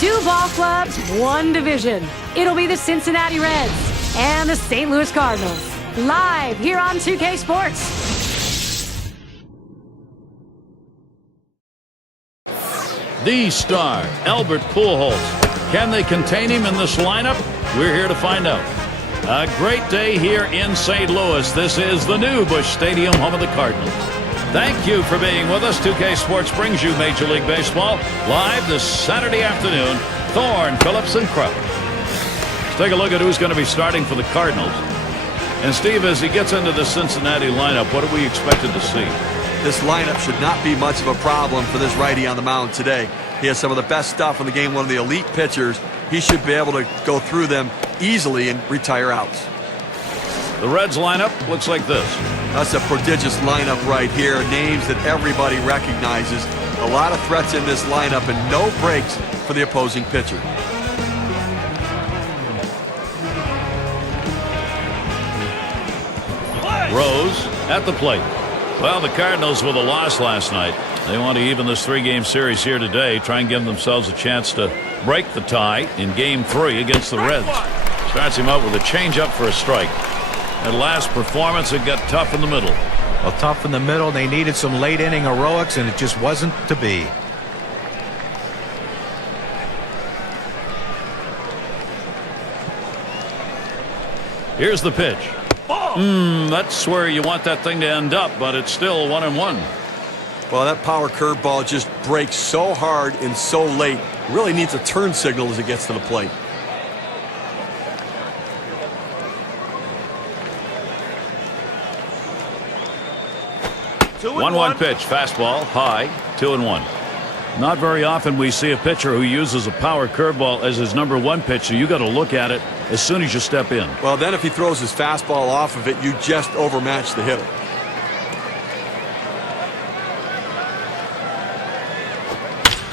Two ball clubs, one division. It'll be the Cincinnati Reds and the St. Louis Cardinals. Live here on 2K Sports. The star, Albert Pujols. Can they contain him in this lineup? We're here to find out. A great day here in St. Louis. This is the new Busch Stadium, home of the Cardinals. Thank you for being with us. 2K Sports brings you Major League Baseball live this Saturday afternoon. Thorne, Phillips, and Crouch. Let's take a look at who's going to be starting for the Cardinals. And Steve, as he gets into the Cincinnati lineup, what are we expected to see? This lineup should not be much of a problem for this righty on the mound today. He has some of the best stuff in the game, one of the elite pitchers. He should be able to go through them easily and retire outs. The Reds lineup looks like this. That's a prodigious lineup right here. Names that everybody recognizes. A lot of threats in this lineup and no breaks for the opposing pitcher. Rose at the plate. Well, the Cardinals with a loss last night. They want to even this three-game series here today, try and give themselves a chance to break the tie in Game 3 against the Reds. Starts him out with a changeup for a strike. That last performance, it got tough in the middle. Well, tough in the middle. They needed some late-inning heroics, and it just wasn't to be. Here's the pitch. That's where you want that thing to end up, but it's still 1-1. Well, that power curveball just breaks so hard and so late. It really needs a turn signal as it gets to the plate. One pitch, fastball, high, 2-1. Not very often we see a pitcher who uses a power curveball as his #1 pitch, so you got to look at it as soon as you step in. Well, then if he throws his fastball off of it, you just overmatch the hitter.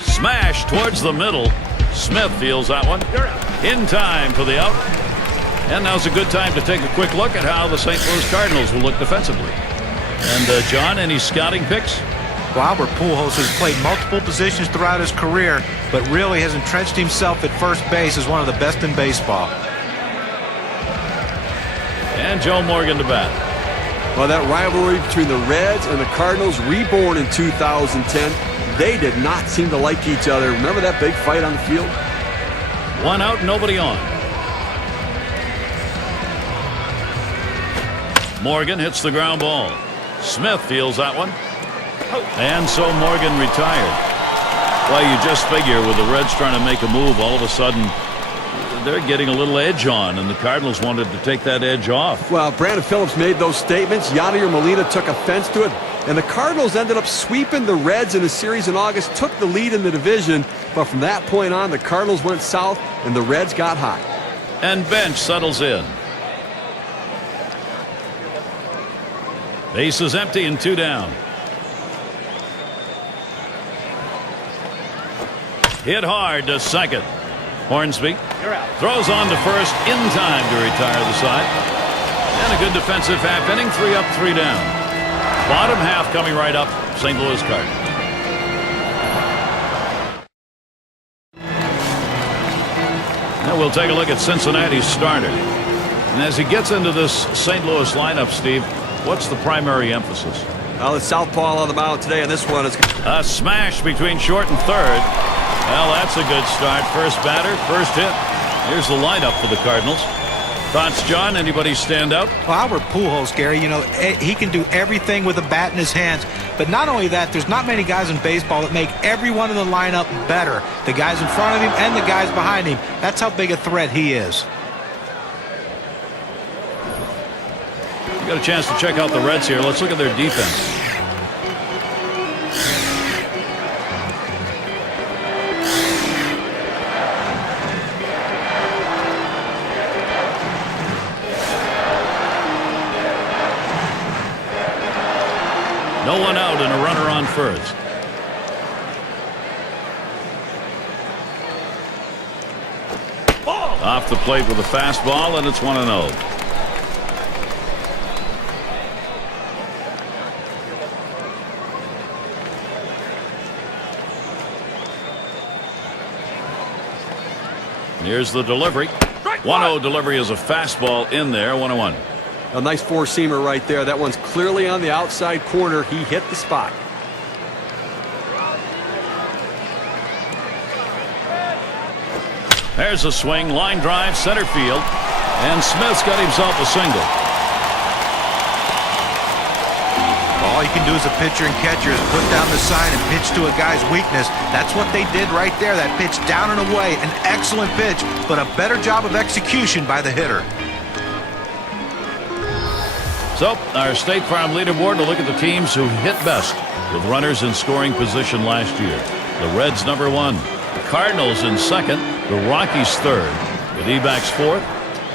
Smash towards the middle. Smith feels that one. In time for the out. And now's a good time to take a quick look at how the St. Louis Cardinals will look defensively. And John, any scouting picks? Well, Albert Pujols has played multiple positions throughout his career, but really has entrenched himself at first base as one of the best in baseball. And Joe Morgan to bat. Well, that rivalry between the Reds and the Cardinals, reborn in 2010, they did not seem to like each other. Remember that big fight on the field? One out, nobody on. Morgan hits the ground ball. Smith feels that one. And so Morgan retired. Well, you just figure with the Reds trying to make a move, all of a sudden they're getting a little edge on, and the Cardinals wanted to take that edge off. Well, Brandon Phillips made those statements. Yadier Molina took offense to it. And the Cardinals ended up sweeping the Reds in a series in August, took the lead in the division. But from that point on, the Cardinals went south, and the Reds got hot. And Bench settles in. Base is empty and 2 down. Hit hard to second. Hornsby throws on to first in time to retire the side. And a good defensive half inning. 3 up, 3 down. Bottom half coming right up. St. Louis Cardinals. Now we'll take a look at Cincinnati's starter. And as he gets into this St. Louis lineup, Steve, what's the primary emphasis? Well, it's southpaw on the mound today, and this one is a smash between short and third. Well, that's a good start. First batter, first hit. Here's the lineup for the Cardinals. Thoughts, John? Anybody stand out? Well, Albert Pujols, Gary, you know, he can do everything with a bat in his hands. But not only that, there's not many guys in baseball that make everyone in the lineup better. The guys in front of him and the guys behind him. That's how big a threat he is. We got a chance to check out the Reds here. Let's look at their defense. No one out and a runner on first. Off the plate with a fastball, and it's 1-0. Here's the delivery. 1-0 delivery is a fastball in there. 1-1. A nice four-seamer right there. That one's clearly on the outside corner. He hit the spot. There's a swing, line drive, center field, and Smith's got himself a single. All you can do as a pitcher and catcher is put down the sign and pitch to a guy's weakness. That's what they did right there. That pitch down and away, an excellent pitch, but a better job of execution by the hitter. So, our State Farm leaderboard to look at the teams who hit best with runners in scoring position last year. The Reds number 1, the Cardinals in second, the Rockies third, the D-backs fourth.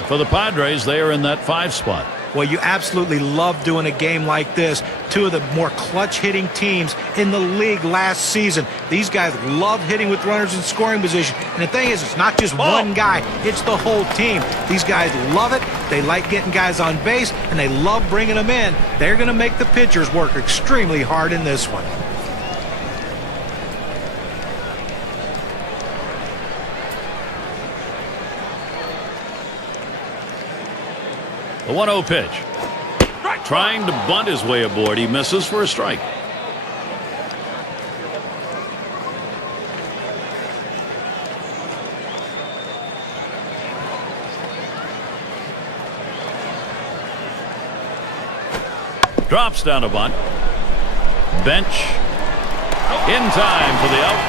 For the Padres, they are in that 5 spot. Well, you absolutely love doing a game like this. Two of the more clutch hitting teams in the league last season. These guys love hitting with runners in scoring position. And the thing is, it's not just one guy, it's the whole team. These guys love it. They like getting guys on base, and they love bringing them in. They're going to make the pitchers work extremely hard in this one. The 1-0 pitch. Trying to bunt his way aboard. He misses for a strike. Drops down a bunt. Bench. In time for the out.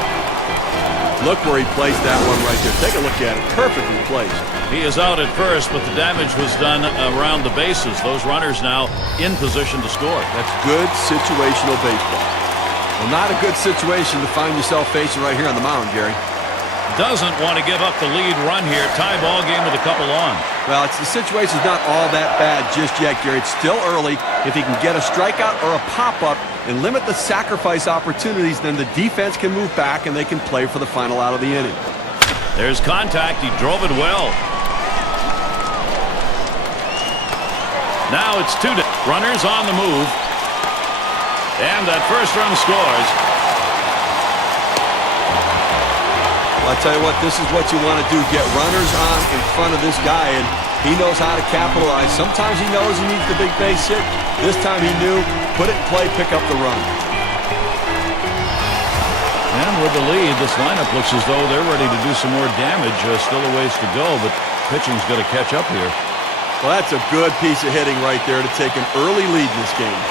Look where he placed that one right there. Take a look at it. Perfectly placed. He is out at first, but the damage was done around the bases. Those runners now in position to score. That's good situational baseball. Well, not a good situation to find yourself facing right here on the mound, Gary. Doesn't want to give up the lead run here. Tie ball game with a couple on. Well, the situation's not all that bad just yet, Gary. It's still early. If he can get a strikeout or a pop-up and limit the sacrifice opportunities, then the defense can move back and they can play for the final out of the inning. There's contact. He drove it well. Now it's 2 runners on the move. And that first run scores. Well, I tell you what, this is what you want to do. Get runners on in front of this guy, and he knows how to capitalize. Sometimes he knows he needs the big base hit. This time he knew, put it in play, pick up the run. And with the lead, this lineup looks as though they're ready to do some more damage. Still a ways to go, but pitching's got to catch up here. Well, that's a good piece of hitting right there to take an early lead in this game.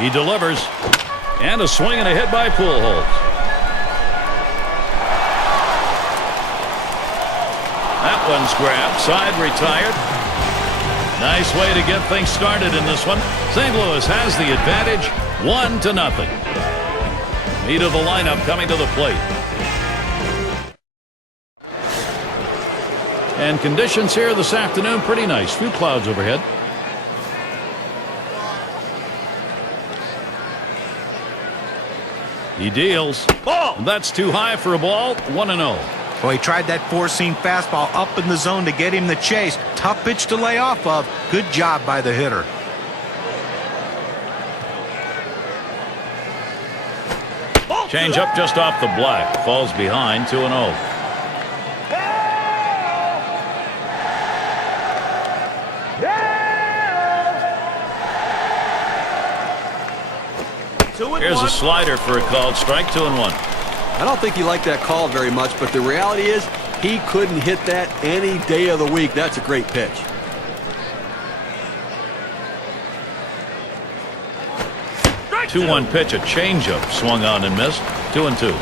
He delivers. And a swing and a hit by Pujols. That one's grabbed. Side retired. Nice way to get things started in this one. St. Louis has the advantage, 1-0. Meat of the lineup coming to the plate. And conditions here this afternoon pretty nice. Few clouds overhead. He deals. Ball. That's too high for a ball. 1-0. Well, he tried that four-seam fastball up in the zone to get him the chase. Tough pitch to lay off of. Good job by the hitter. Change up just off the black. Falls behind. 2-0. Here's a slider for a called strike. 2-1. I don't think he liked that call very much, but the reality is he couldn't hit that any day of the week. That's a great pitch. Right. 2-1 pitch, a changeup swung on and missed. 2-2.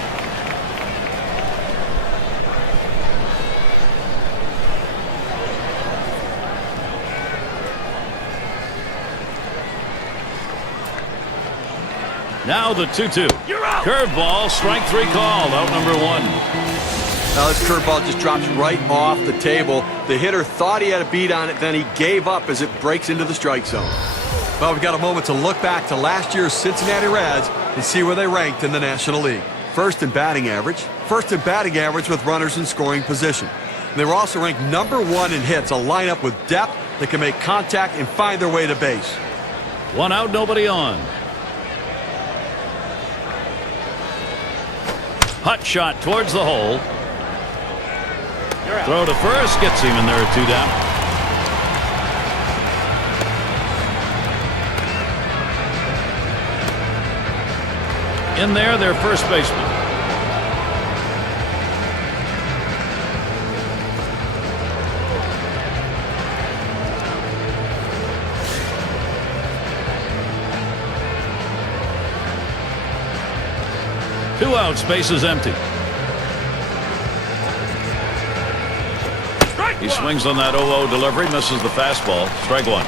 Now the 2-2. Curveball, strike 3 called. Out number 1. Now this curveball just drops right off the table. The hitter thought he had a beat on it, then he gave up as it breaks into the strike zone. Well, we've got a moment to look back to last year's Cincinnati Reds and see where they ranked in the National League. First in batting average with runners in scoring position. They were also ranked #1 in hits, a lineup with depth that can make contact and find their way to base. One out, nobody on. Hot shot towards the hole. Throw to first gets him, and there are 2 down. In there, their first baseman. Two outs, base is empty. He swings on that 0-0 delivery, misses the fastball. Strike one.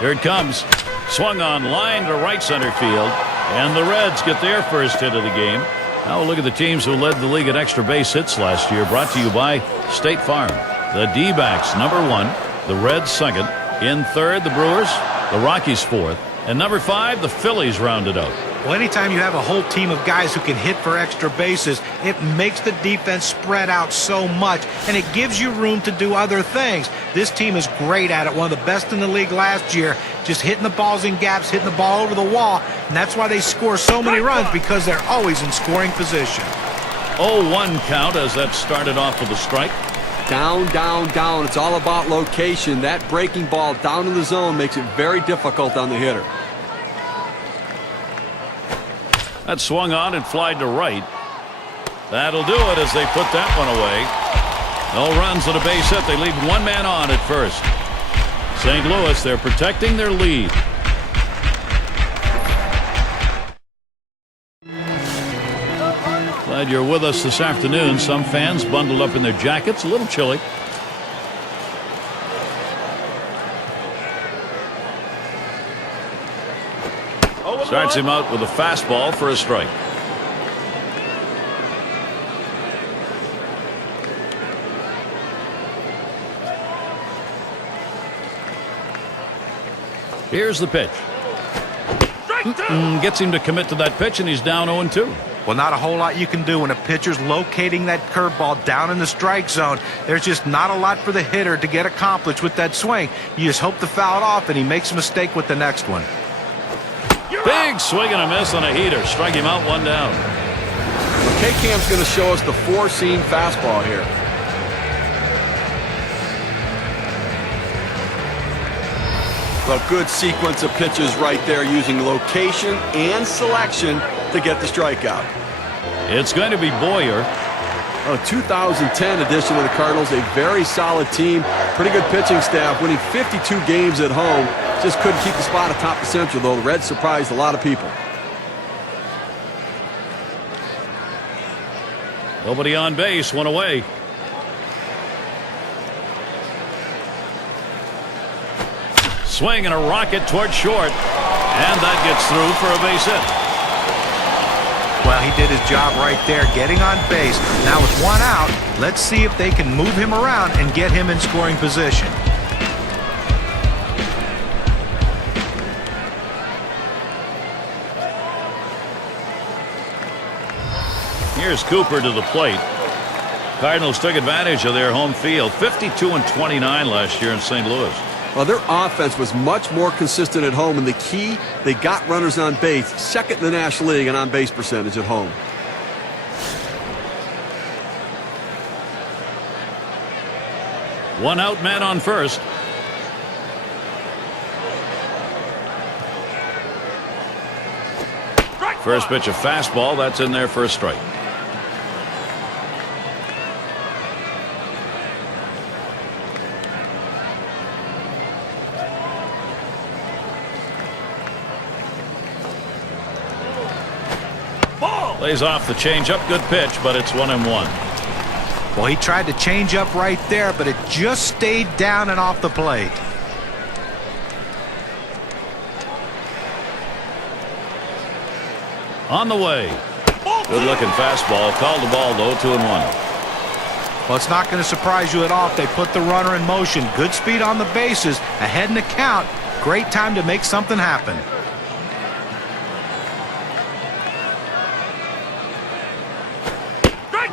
Here it comes. Swung on, line to right center field. And the Reds get their first hit of the game. Now we'll look at the teams who led the league in extra base hits last year. Brought to you by State Farm. The D-backs, #1. The Reds, 2nd. In 3rd, the Brewers. The Rockies, 4th. And #5, the Phillies rounded out. Well, anytime you have a whole team of guys who can hit for extra bases, it makes the defense spread out so much, and it gives you room to do other things. This team is great at it, one of the best in the league last year, just hitting the balls in gaps, hitting the ball over the wall, and that's why they score so many runs, because they're always in scoring position. 0-1 count as that started off with a strike. Down, down, down. It's all about location. That breaking ball down in the zone makes it very difficult on the hitter. That swung on and flied to right. That'll do it as they put that one away. No runs and a base hit. They leave one man on at first. St. Louis, they're protecting their lead. Glad you're with us this afternoon. Some fans bundled up in their jackets, a little chilly. Starts him out with a fastball for a strike. Here's the pitch. Gets him to commit to that pitch, and he's down 0-2. Well, not a whole lot you can do when a pitcher's locating that curveball down in the strike zone. There's just not a lot for the hitter to get accomplished with that swing. You just hope to foul it off, and he makes a mistake with the next one. Big swing and a miss on a heater. Strike him out, 1 down. K-Cam's going to show us the 4-seam fastball here. A good sequence of pitches right there, using location and selection to get the strikeout. It's going to be Boyer. A 2010 edition of the Cardinals, a very solid team, pretty good pitching staff, winning 52 games at home. Just couldn't keep the spot atop the Central, though. The Reds surprised a lot of people. Nobody on base, one away. Swing and a rocket toward short, and that gets through for a base hit. Well, he did his job right there, getting on base. Now with 1 out, let's see if they can move him around and get him in scoring position. Here's Cooper to the plate. Cardinals took advantage of their home field. 52-29 last year in St. Louis. Well, their offense was much more consistent at home, and the key, they got runners on base, 2nd in the National League in on-base percentage at home. One out, man on first. First pitch, a fastball. That's in there for a strike. Lays off the changeup. Good pitch, but it's 1-1. Well, he tried to change up right there, but it just stayed down and off the plate. On the way. Good looking fastball. Called the ball, though. 2-1. Well, it's not going to surprise you at all if they put the runner in motion. Good speed on the bases, ahead in the count. Great time to make something happen.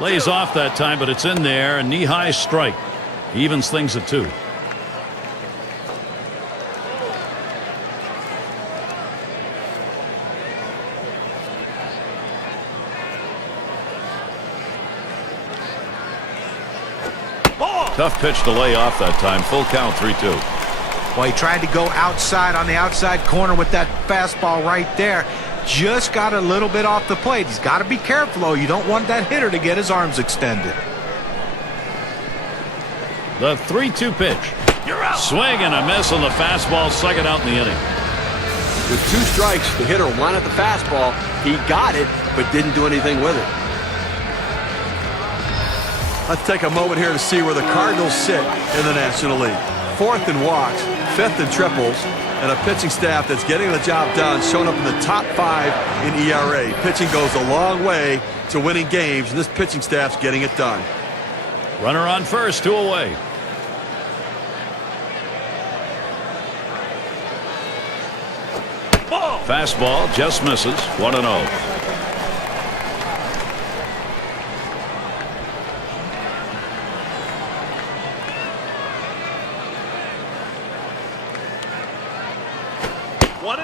Lays off that time, but it's in there. A knee-high strike. Evens things at 2. Tough pitch to lay off that time. Full count, 3-2. Well, he tried to go outside on the outside corner with that fastball right there. Just got a little bit off the plate. He's got to be careful, though. You don't want that hitter to get his arms extended. The 3-2 pitch. Swing and a miss on the fastball. Second out in the inning. With 2 strikes, the hitter wanted the fastball. He got it, but didn't do anything with it. Let's take a moment here to see where the Cardinals sit in the National League. 4th in walks, 5th in triples, and a pitching staff that's getting the job done, showing up in the top 5 in ERA. Pitching goes a long way to winning games, and this pitching staff's getting it done. Runner on first, 2 away. Fastball just misses. 1-0.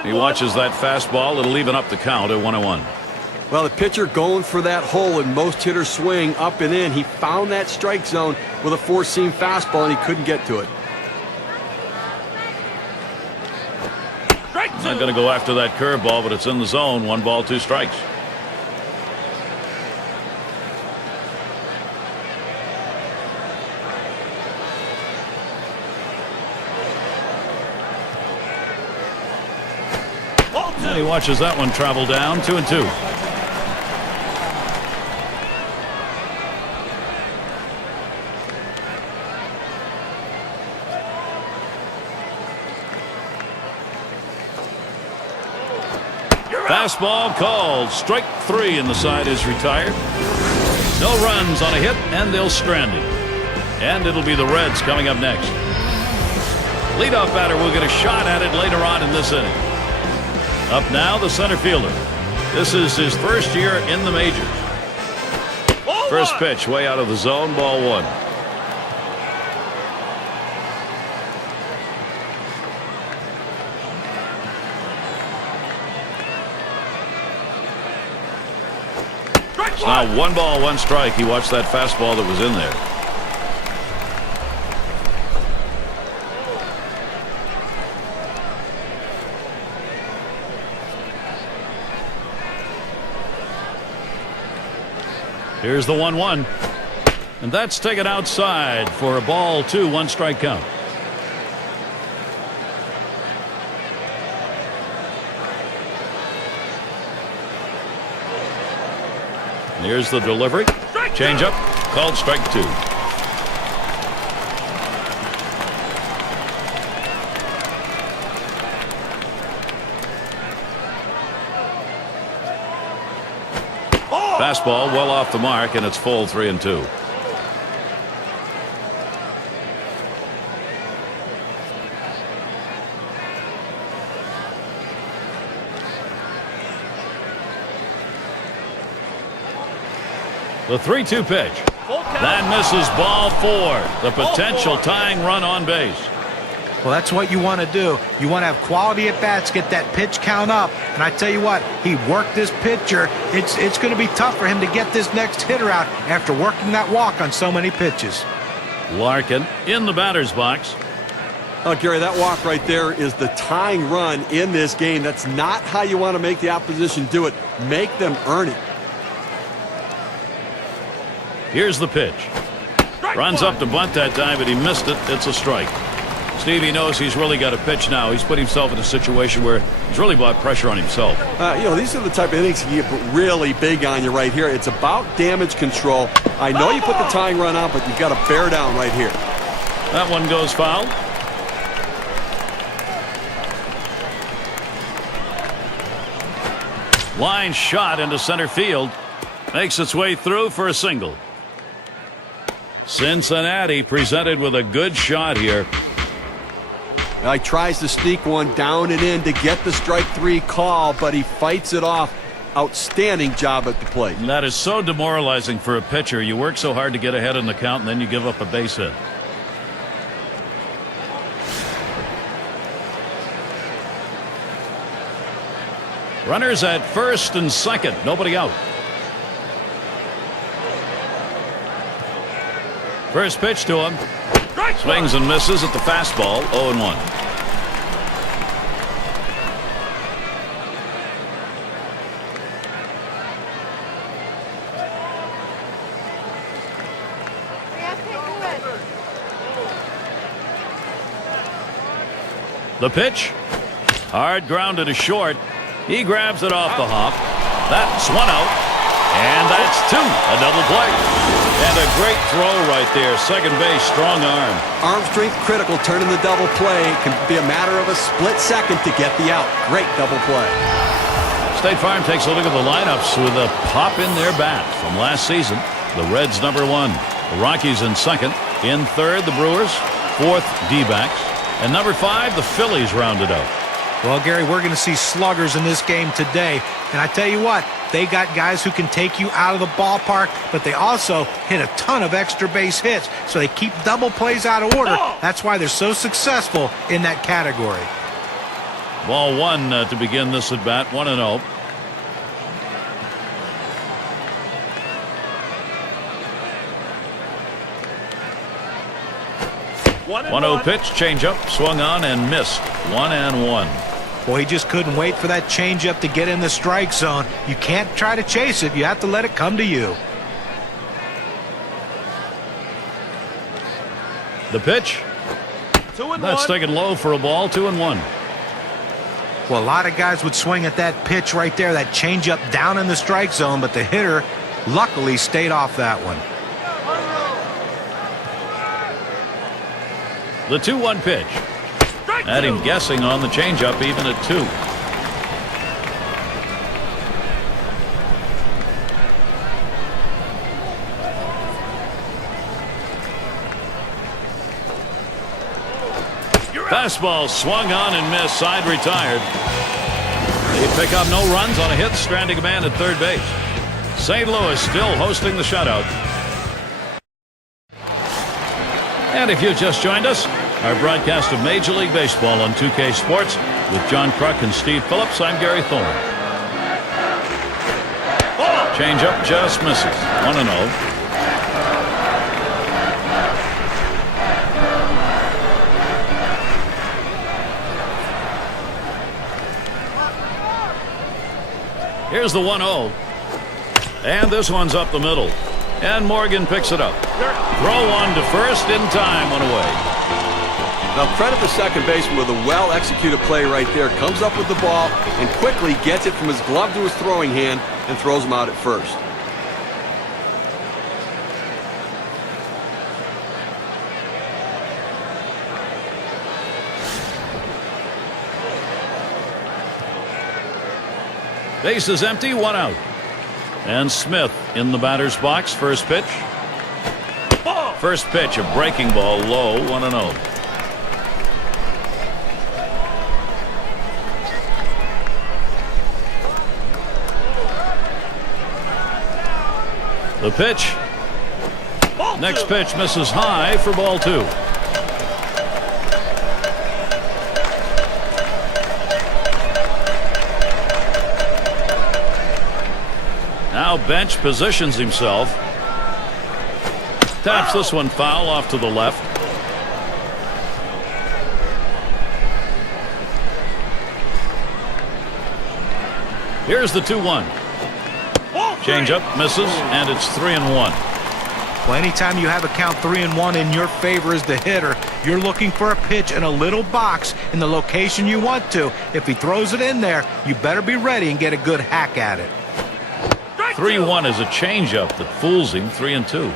He watches that fastball. It'll even up the count at 1-1. Well, the pitcher going for that hole in most hitters' swing up and in. He found that strike zone with a 4-seam fastball, and he couldn't get to it. Not going to go after that curveball, but it's in the zone. 1 ball, 2 strikes. And he watches that one travel down. 2-2. Fastball called. Strike 3, and the side is retired. No runs on a hit, and they'll strand him. And it'll be the Reds coming up next. Leadoff batter will get a shot at it later on in this inning. Up now, the center fielder. This is his first year in the majors. First pitch way out of the zone, ball 1. It's now 1 ball, 1 strike. He watched that fastball that was in there. Here's the 1-1. And that's taken outside for a ball 2, 1 strike count. And here's the delivery. Change up. Called strike 2. Fastball well off the mark, and it's full 3-2. The 3-2 pitch. That misses, ball 4. The potential tying run on base. Well, that's what you want to do. You want to have quality at bats, get that pitch count up. And I tell you what, he worked this pitcher. It's going to be tough for him to get this next hitter out after working that walk on so many pitches. Larkin in the batter's box. Oh, Gary, that walk right there is the tying run in this game. That's not how you want to make the opposition do it. Make them earn it. Here's the pitch. Runs up to bunt that time, but he missed it. It's a strike. Stevie knows he's really got to pitch now. He's put himself in a situation where he's really brought pressure on himself. These are the type of innings you get really big on you right here. It's about damage control. I know you put the tying run on, but you've got to bear down right here. That one goes foul. Line shot into center field. Makes its way through for a single. Cincinnati presented with a good shot here. He tries to sneak one down and in to get the strike 3 call, but he fights it off. Outstanding job at the plate. And that is so demoralizing for a pitcher. You work so hard to get ahead in the count, and then you give up a base hit. Runners at first and second. Nobody out. First pitch to him. Swings and misses at the fastball. 0-1. The pitch. Hard grounded to short. He grabs it off the hop. That's one out. And that's 2. A double play. And a great throw right there. Second base, strong arm. Arm strength critical, turning the double play. Can be a matter of a split second to get the out. Great double play. State Farm takes a look at the lineups with a pop in their bat from last season. The Reds #1. The Rockies in second. In third, the Brewers. Fourth, D-backs. And #5, the Phillies rounded out. Well, Gary, we're going to see sluggers in this game today. And I tell you what, they got guys who can take you out of the ballpark, but they also hit a ton of extra base hits. So they keep double plays out of order. That's why they're so successful in that category. Ball 1 to begin this at bat. 1-0. One 0 pitch, changeup, swung on and missed. 1-1. Boy, he just couldn't wait for that changeup to get in the strike zone. You can't try to chase it. You have to let it come to you. The pitch. That's taken low for a ball. 2-1. Well, a lot of guys would swing at that pitch right there, that changeup down in the strike zone, but the hitter luckily stayed off that one. The 2-1 pitch. Had him guessing on the changeup, even at 2. Fastball swung on and missed. Side retired. They pick up no runs on a hit, stranding a man at third base. St. Louis still hosting the shutout. And if you just joined us, our broadcast of Major League Baseball on 2K Sports with John Kruk and Steve Phillips. I'm Gary Thorne. Changeup just misses. 1-0. Here's the 1-0. And this one's up the middle. And Morgan picks it up. Throw on to first in time, one away. Now credit the second baseman with a well-executed play right there. Comes up with the ball and quickly gets it from his glove to his throwing hand and throws him out at first. Base is empty, 1 out. And Smith in the batter's box. First pitch. First pitch, a breaking ball, low, 1-0. The pitch. Next pitch misses high for ball 2. Now bench positions himself. Taps this one foul off to the left. Here's the 2-1. Changeup misses, and it's 3-1. Well, anytime you have a count 3-1 in your favor as the hitter, you're looking for a pitch in a little box in the location you want to. If he throws it in there, you better be ready and get a good hack at it. 3-1 is a changeup that fools him. 3-2.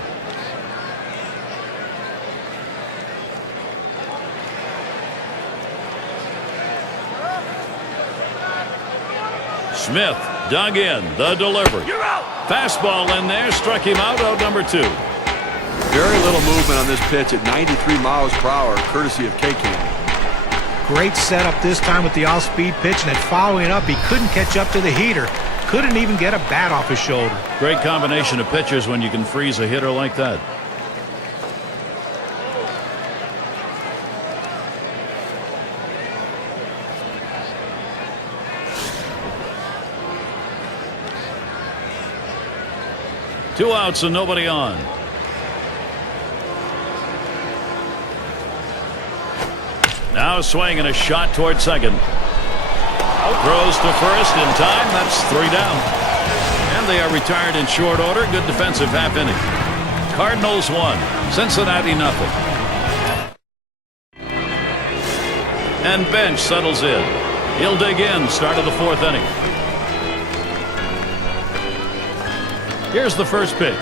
Smith dug in. The delivery. Fastball in there. Struck him out. Out number 2. Very little movement on this pitch at 93 miles per hour, courtesy of K-Can. Great setup this time with the off-speed pitch, and then following it up, he couldn't catch up to the heater. Couldn't even get a bat off his shoulder. Great combination of pitchers when you can freeze a hitter like that. Two outs and nobody on. Now a swing and a shot toward second. Throws to first in time. That's 3 down. And they are retired in short order. Good defensive half inning. Cardinals 1, Cincinnati nothing. And bench settles in. He'll dig in. Start of the 4th inning. Here's the first pitch.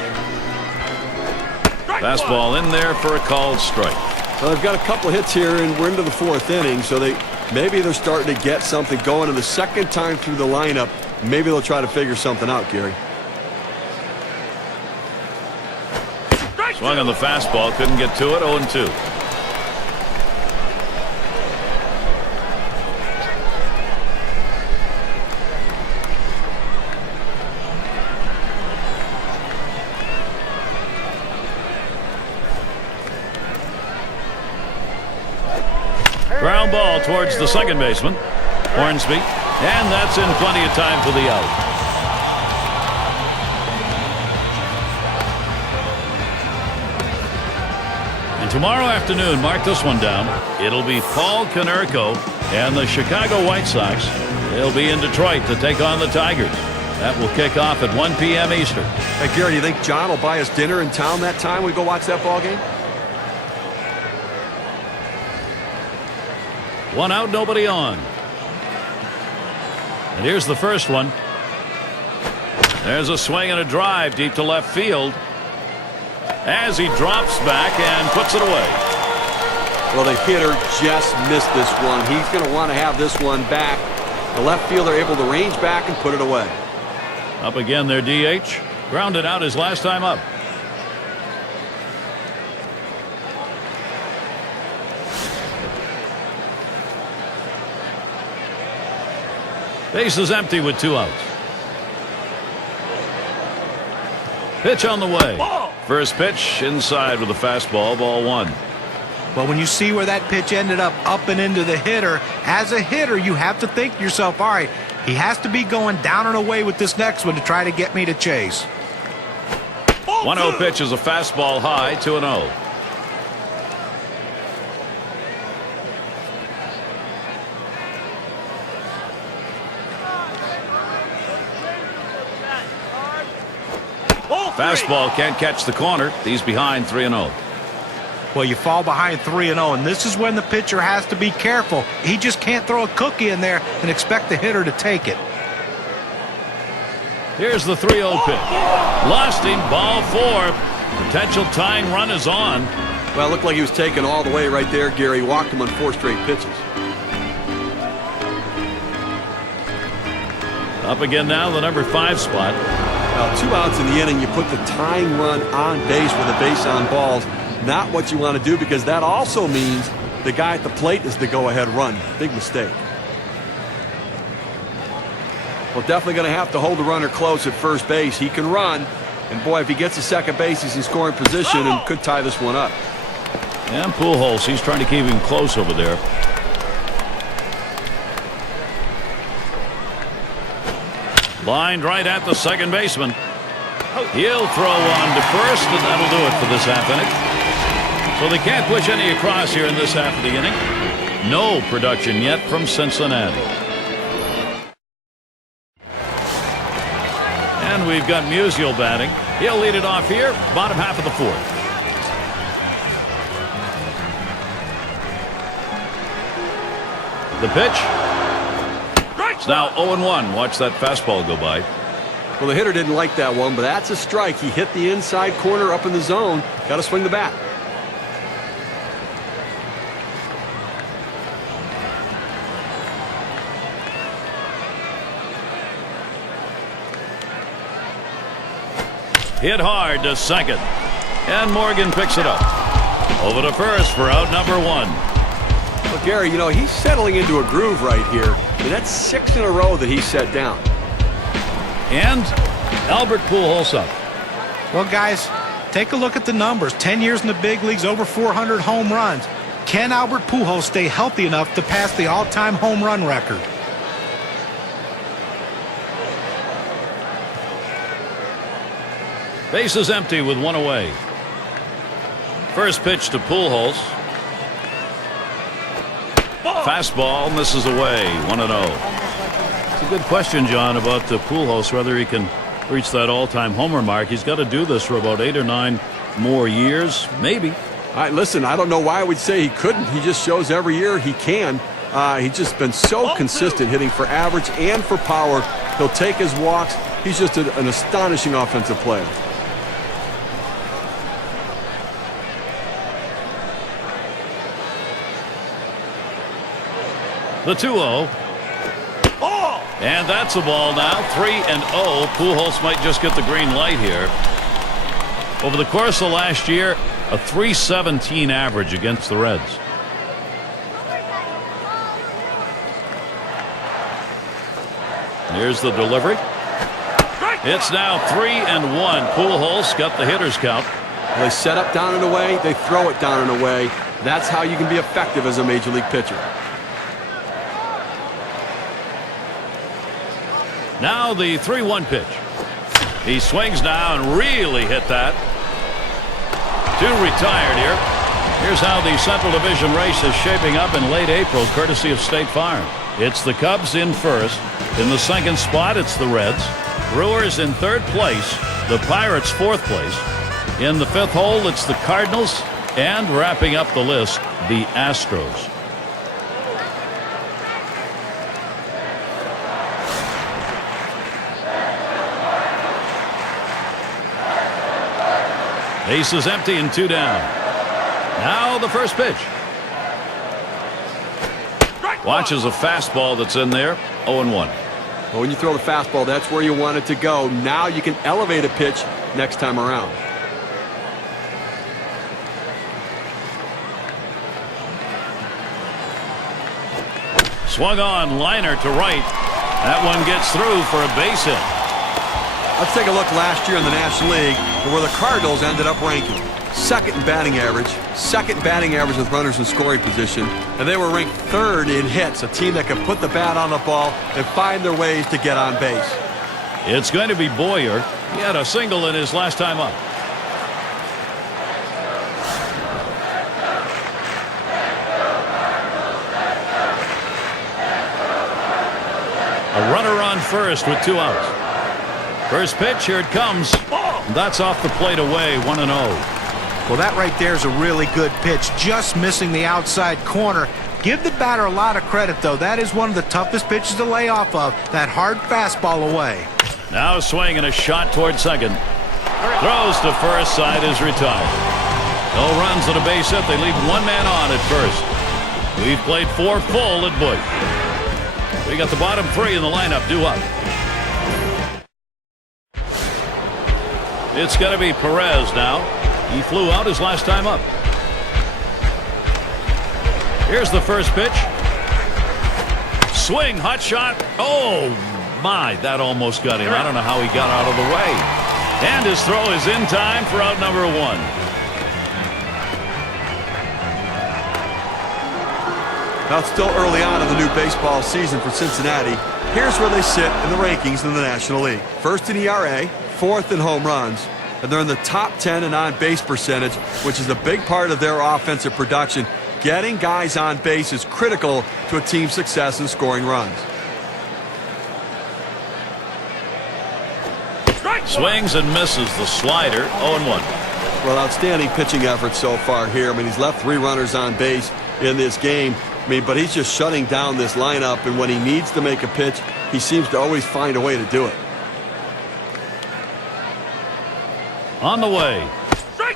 Fastball in there for a called strike. Well, they've got a couple of hits here, and we're into the 4th inning, so maybe they're starting to get something going. And the second time through the lineup, maybe they'll try to figure something out, Gary. Swung on the fastball, couldn't get to it. 0-2. Ground ball towards the second baseman, Hornsby, and that's in plenty of time for the out. And tomorrow afternoon, mark this one down, it'll be Paul Konerko and the Chicago White Sox. They'll be in Detroit to take on the Tigers. That will kick off at 1 p.m. Eastern. Hey, Gary, do you think John will buy us dinner in town that time we go watch that ball game? 1 out, nobody on. And here's the first one. There's a swing and a drive deep to left field as he drops back and puts it away. Well, the hitter just missed this one. He's going to want to have this one back. The left fielder able to range back and put it away. Up again, their DH. Grounded out his last time up. Base is empty with 2 outs. Pitch on the way. First pitch inside with a fastball, ball 1. Well, when you see where that pitch ended up and into the hitter, as a hitter, you have to think to yourself, all right, he has to be going down and away with this next one to try to get me to chase. 1-0 pitch is a fastball high, 2-0. Fastball can't catch the corner. He's behind 3-0. Well, you fall behind 3-0, and this is when the pitcher has to be careful. He just can't throw a cookie in there and expect the hitter to take it. Here's the 3-0 pitch. Lost him, ball 4. Potential tying run is on. Well, it looked like he was taken all the way right there, Gary. Walked him on 4 straight pitches. Up again now, the number 5 spot. Well, 2 outs in the inning, you put the tying run on base with a base on balls. Not what you want to do, because that also means the guy at the plate is the go-ahead run. Big mistake. Well, definitely going to have to hold the runner close at first base. He can run, and boy, if he gets to second base, he's in scoring position and could tie this one up. And Pujols, he's trying to keep him close over there. Lined right at the second baseman. He'll throw on to first, and that'll do it for this half inning. So they can't push any across here in this half of the inning. No production yet from Cincinnati. And we've got Musial batting. He'll lead it off here, bottom half of the 4th. The pitch. It's now 0-1. Watch that fastball go by. Well, the hitter didn't like that one, but that's a strike. He hit the inside corner up in the zone. Got to swing the bat. Hit hard to second. And Morgan picks it up. Over to first for out number 1. Well, Gary, you know, he's settling into a groove right here. And that's 6 in a row that he's set down. And Albert Pujols up. Well, guys, take a look at the numbers. 10 years in the big leagues, over 400 home runs. Can Albert Pujols stay healthy enough to pass the all-time home run record? Base is empty with 1 away. First pitch to Pujols. Fastball misses away. 1-0. It's a good question, John, about Pujols, whether he can reach that all-time homer mark. He's got to do this for about 8 or 9 more years, maybe. Listen, I don't know why I would say he couldn't. He just shows every year he can. He's just been so consistent, hitting for average and for power. He'll take his walks. He's just an astonishing offensive player. The 2-0. And that's a ball now. 3-0. Pujols might just get the green light here. Over the course of last year, a .317 average against the Reds. Here's the delivery. It's now 3-1. Pujols got the hitter's count. They set up down and away. They throw it down and away. That's how you can be effective as a major league pitcher. Now the 3-1 pitch. He swings now and really hit that. 2 retired here. Here's how the Central Division race is shaping up in late April, courtesy of State Farm. It's the Cubs in first. In the second spot, it's the Reds. Brewers in third place. The Pirates fourth place. In the fifth hole, it's the Cardinals. And wrapping up the list, the Astros. Base is empty and 2 down. Now the first pitch. Watches a fastball that's in there. 0-1. Well, when you throw the fastball, that's where you want it to go. Now you can elevate a pitch next time around. Swung on, liner to right. That one gets through for a base hit. Let's take a look last year in the National League where the Cardinals ended up ranking. Second in batting average, second in batting average with runners in scoring position, and they were ranked third in hits, a team that can put the bat on the ball and find their ways to get on base. It's going to be Boyer. He had a single in his last time up. A runner on first with 2 outs. First pitch, here it comes. That's off the plate away, 1-0. Well, that right there is a really good pitch, just missing the outside corner. Give the batter a lot of credit, though. That is one of the toughest pitches to lay off of, that hard fastball away. Now a swing and a shot toward second. Throws to first, side is retired. No runs and a base hit. They leave 1 man on at first. We've played 4 full at Busch. We got the bottom 3 in the lineup due up. It's going to be Perez now. He flew out his last time up. Here's the first pitch. Swing, hot shot. Oh, my, that almost got him. I don't know how he got out of the way. And his throw is in time for out number 1. Now it's still early on in the new baseball season for Cincinnati. Here's where they sit in the rankings in the National League. First in ERA, 4th in home runs, and they're in the top 10 in on-base percentage, which is a big part of their offensive production. Getting guys on base is critical to a team's success in scoring runs. Swings and misses the slider, 0-1. Well, outstanding pitching effort so far here. I mean, he's left 3 runners on base in this game. I mean, but he's just shutting down this lineup, and when he needs to make a pitch, he seems to always find a way to do it. On the way.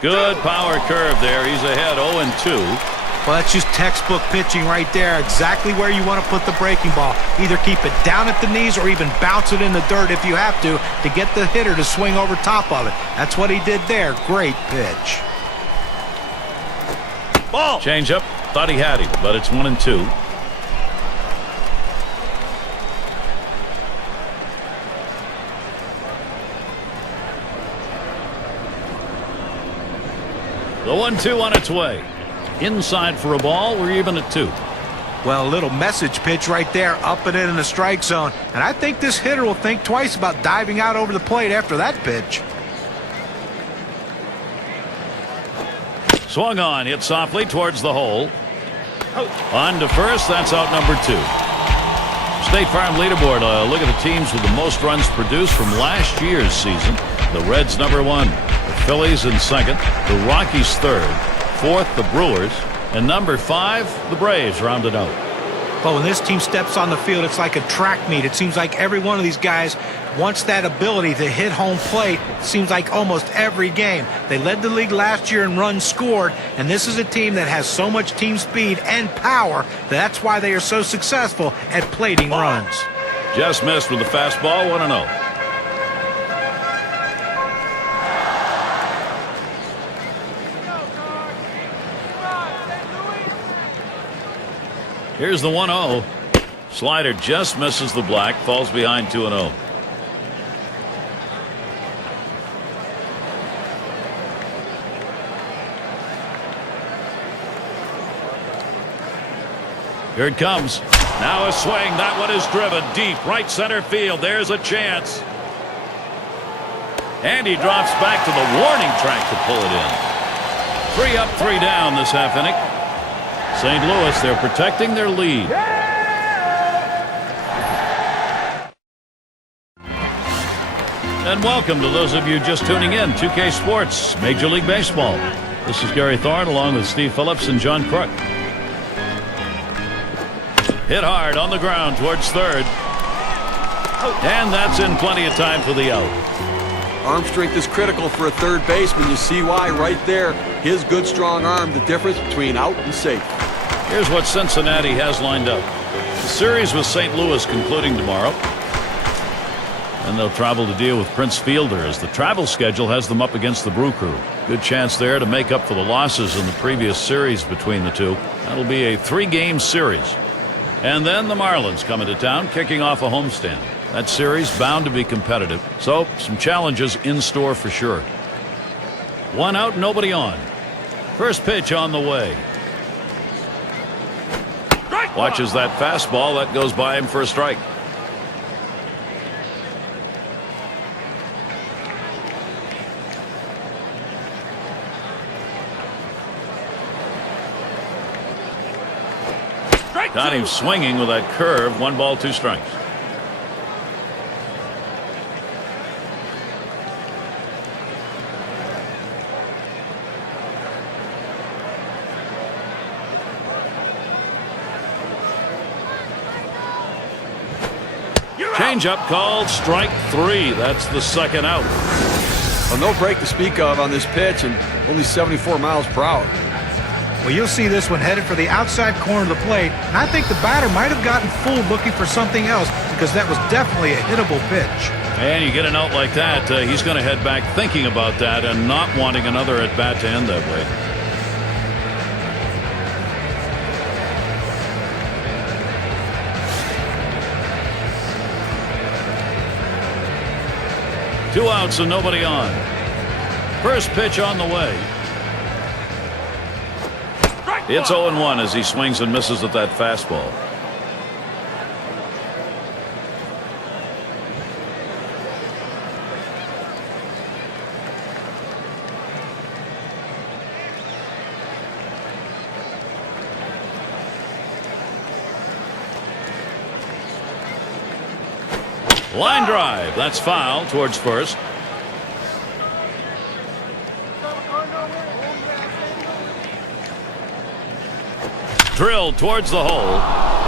Good power curve there. He's ahead 0-2. Well, that's just textbook pitching right there. Exactly where you want to put the breaking ball. Either keep it down at the knees or even bounce it in the dirt if you have to get the hitter to swing over top of it. That's what he did there. Great pitch. Ball. Change up. Thought he had him, but it's 1-2. The 1-2 on its way. Inside for a ball. We're even at 2. Well, a little message pitch right there, up and in the strike zone. And I think this hitter will think twice about diving out over the plate after that pitch. Swung on, hit softly towards the hole. On to first, that's out number 2. State Farm leaderboard, look at the teams with the most runs produced from last year's season. The Reds number 1, the Phillies in second, the Rockies third, fourth the Brewers, and number 5 the Braves rounded out. But when this team steps on the field, it's like a track meet. It seems like every one of these guys wants that ability to hit home plate. It seems like almost every game. They led the league last year in runs scored, and this is a team that has so much team speed and power that's why they are so successful at plating runs. Just missed with the fastball, 1-0. Here's the 1-0. Slider just misses the black, falls behind 2-0. Here it comes. Now a swing. That one is driven deep right center field. There's a chance. And he drops back to the warning track to pull it in. 3 up, 3 down this half inning. St. Louis, they're protecting their lead. And welcome to those of you just tuning in. 2K Sports, Major League Baseball. This is Gary Thorne along with Steve Phillips and John Crook. Hit hard on the ground towards third. And that's in plenty of time for the out. Arm strength is critical for a third baseman. You see why right there. His good, strong arm, the difference between out and safe. Here's what Cincinnati has lined up. The series with St. Louis concluding tomorrow. And they'll travel to deal with Prince Fielder as the travel schedule has them up against the Brew Crew. Good chance there to make up for the losses in the previous series between the two. That'll be a 3-game series. And then the Marlins come into town, kicking off a homestand. That series bound to be competitive, so some challenges in store for sure. 1 out, nobody on. First pitch on the way. Watches that fastball. That goes by him for a strike. Got him swinging with that curve. 1 ball, 2 strikes. Change-up called strike 3. That's the second out. Well, no break to speak of on this pitch and only 74 miles per hour. Well, you'll see this one headed for the outside corner of the plate, and I think the batter might have gotten fooled looking for something else because that was definitely a hittable pitch. And you get an out like that, he's going to head back thinking about that and not wanting another at-bat to end that way. Two outs and nobody on. First pitch on the way. It's 0-1 as he swings and misses at that fastball. Line drive. That's foul towards first. Drilled towards the hole.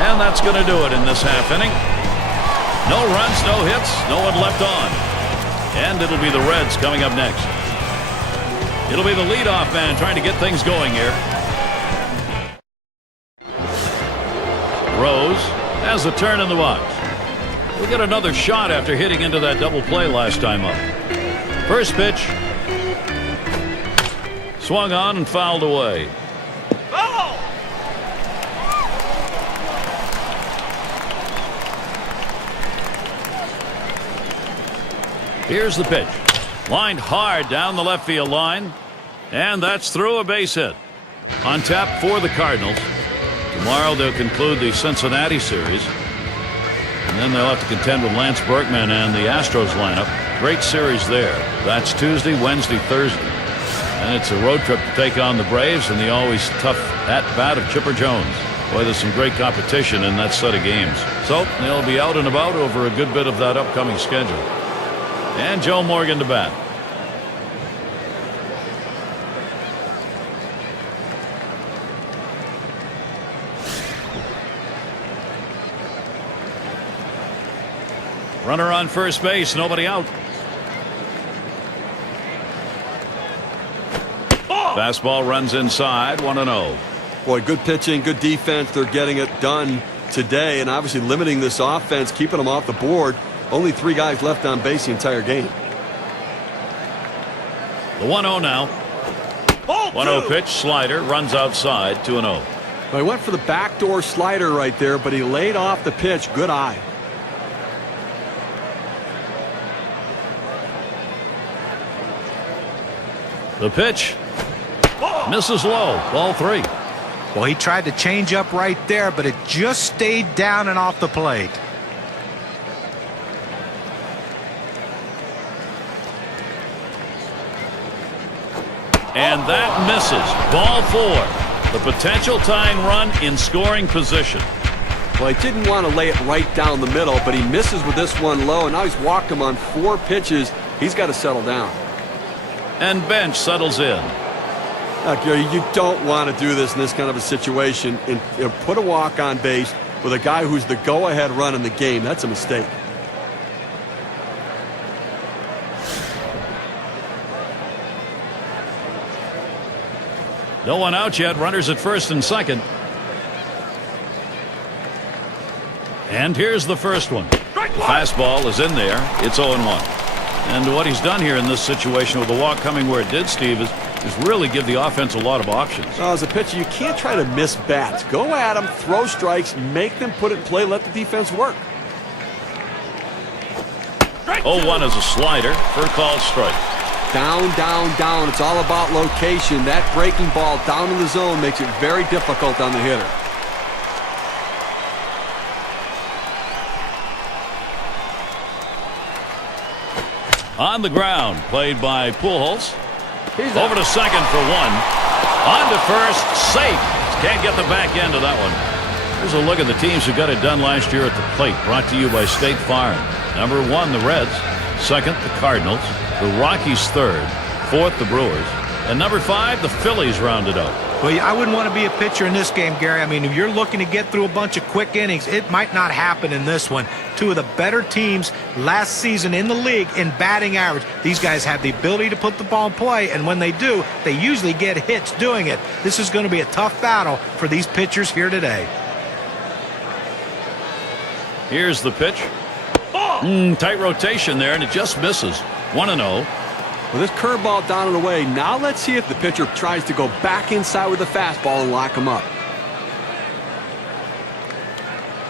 And that's going to do it in this half inning. No runs, no hits, no one left on. And it'll be the Reds coming up next. It'll be the leadoff man trying to get things going here. Rose has a turn in the box. We'll get another shot after hitting into that double play last time up. First pitch. Swung on and fouled away. Here's the pitch. Lined hard down the left field line. And that's through, a base hit. On tap for the Cardinals. Tomorrow they'll conclude the Cincinnati series. And then they'll have to contend with Lance Berkman and the Astros lineup. Great series there. That's Tuesday, Wednesday, Thursday. And it's a road trip to take on the Braves and the always tough at-bat of Chipper Jones. Boy, there's some great competition in that set of games. So they'll be out and about over a good bit of that upcoming schedule. And Joe Morgan to bat. Runner on first base, nobody out. Fastball runs inside, 1-0. Boy, good pitching, good defense. They're getting it done today, and obviously limiting this offense, keeping them off the board. Only 3 guys left on base the entire game. The 1-0 now. 1-0 pitch, slider, runs outside, 2-0. Well, he went for the backdoor slider right there, but he laid off the pitch. Good eye. The pitch misses low, ball 3. Well, he tried to change up right there, but it just stayed down and off the plate. And that misses, ball 4. The potential tying run in scoring position. Well, he didn't want to lay it right down the middle, but he misses with this one low, and now he's walked him on 4 pitches. He's got to settle down. And bench settles in. Gary, you don't want to do this in this kind of a situation and put a walk on base with a guy who's the go-ahead run in the game. That's a mistake. No one out yet. Runners at first and second. And here's the first one. Fastball is in there. It's 0-1. And what he's done here in this situation with the walk coming where it did, Steve, is really give the offense a lot of options. Well, as a pitcher, you can't try to miss bats. Go at them, throw strikes, make them put it in play, let the defense work. 0-1 is a slider for a called strike. Down, down, down. It's all about location. That breaking ball down in the zone makes it very difficult on the hitter. On the ground, played by Pujols. Over to second for 1. On to first, safe. Can't get the back end of that one. Here's a look at the teams who got it done last year at the plate. Brought to you by State Farm. Number 1, the Reds. Second, the Cardinals. The Rockies third. Fourth, the Brewers. And number 5, the Phillies rounded up. Well, I wouldn't want to be a pitcher in this game, Gary. I mean, if you're looking to get through a bunch of quick innings, it might not happen in this one. 2 of the better teams last season in the league in batting average. These guys have the ability to put the ball in play, and when they do, they usually get hits doing it. This is going to be a tough battle for these pitchers here today. Here's the pitch. Tight rotation there, and it just misses. 1-0. Well, this curveball down and away. Now let's see if the pitcher tries to go back inside with the fastball and lock him up.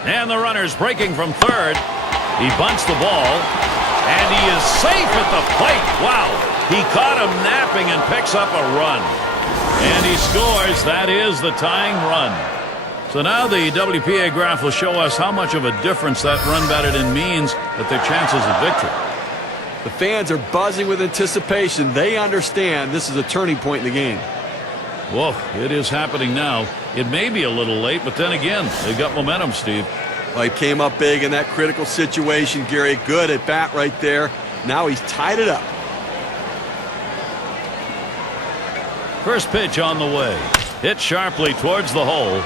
And the runner's breaking from third. He bunts the ball, and he is safe at the plate. Wow. He caught him napping and picks up a run. And he scores. That is the tying run. So now the WPA graph will show us how much of a difference that run batted in means at their chances of victory. The fans are buzzing with anticipation. They understand this is a turning point in the game. Whoa, it is happening now. It may be a little late, but then again, they've got momentum, Steve. Well, he came up big in that critical situation, Gary. Good at bat right there. Now he's tied it up. First pitch on the way. Hit sharply towards the hole.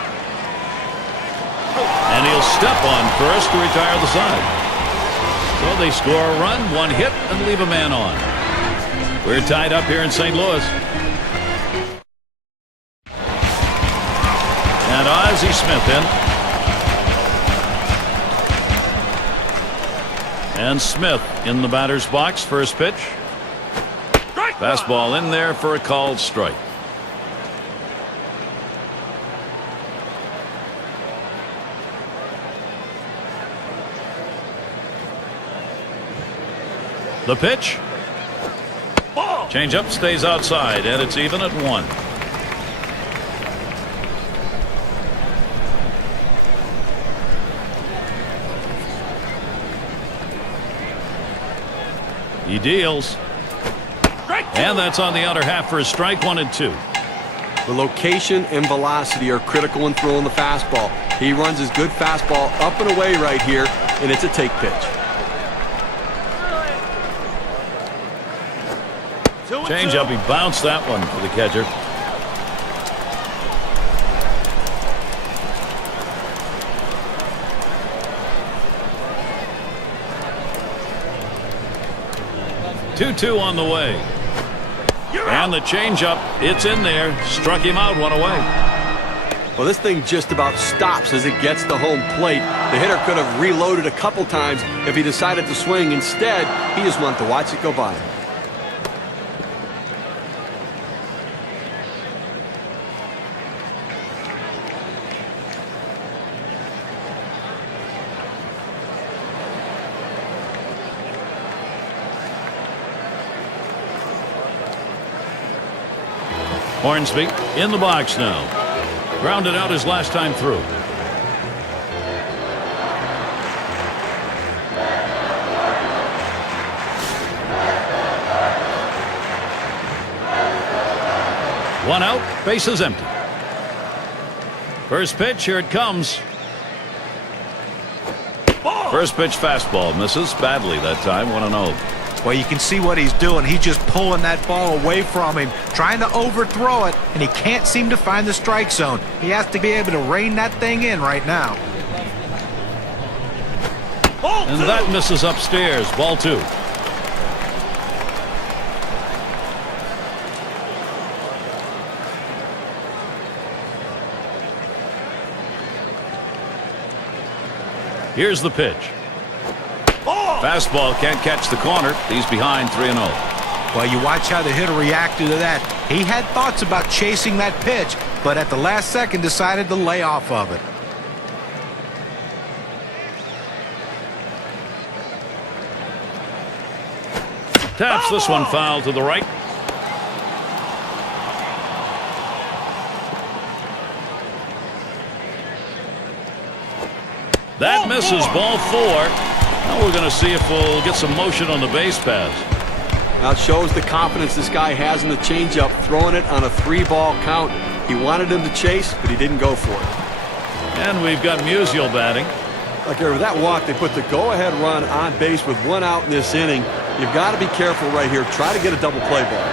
And he'll step on first to retire the side. So they score a run, 1 hit, and leave a man on. We're tied up here in St. Louis. And Ozzie Smith in. And Smith in the batter's box. First pitch. Fastball in there for a called strike. The pitch. Change up stays outside, and it's even at 1. He deals. And that's on the outer half for a strike. 1 and 2. The location and velocity are critical when throwing the fastball. He runs his good fastball up and away right here, and it's a take pitch. Change up. He bounced that one for the catcher. Two on the way. And the changeup, it's in there. Struck him out, 1 away. Well, this thing just about stops as it gets to home plate. The hitter could have reloaded a couple times if he decided to swing. Instead, he just wanted to watch it go by. Hornsby in the box now. Grounded out his last time through. One out, bases empty. First pitch, here it comes. First pitch fastball misses badly that time. 1-0. Well, you can see what he's doing. He's just pulling that ball away from him, trying to overthrow it, and he can't seem to find the strike zone. He has to be able to rein that thing in right now. And that misses upstairs. Ball 2. Here's the pitch. Fastball can't catch the corner. He's behind 3-0. Well, you watch how the hitter reacted to that. He had thoughts about chasing that pitch, but at the last second decided to lay off of it. Taps this one foul to the right. That misses. Ball 4. Now we're going to see if we'll get some motion on the base pass. Now it shows the confidence this guy has in the changeup, throwing it on a 3-ball count. He wanted him to chase, but he didn't go for it. And we've got Musial batting. Like with that walk, they put the go-ahead run on base with 1 out in this inning. You've got to be careful right here. Try to get a double play ball.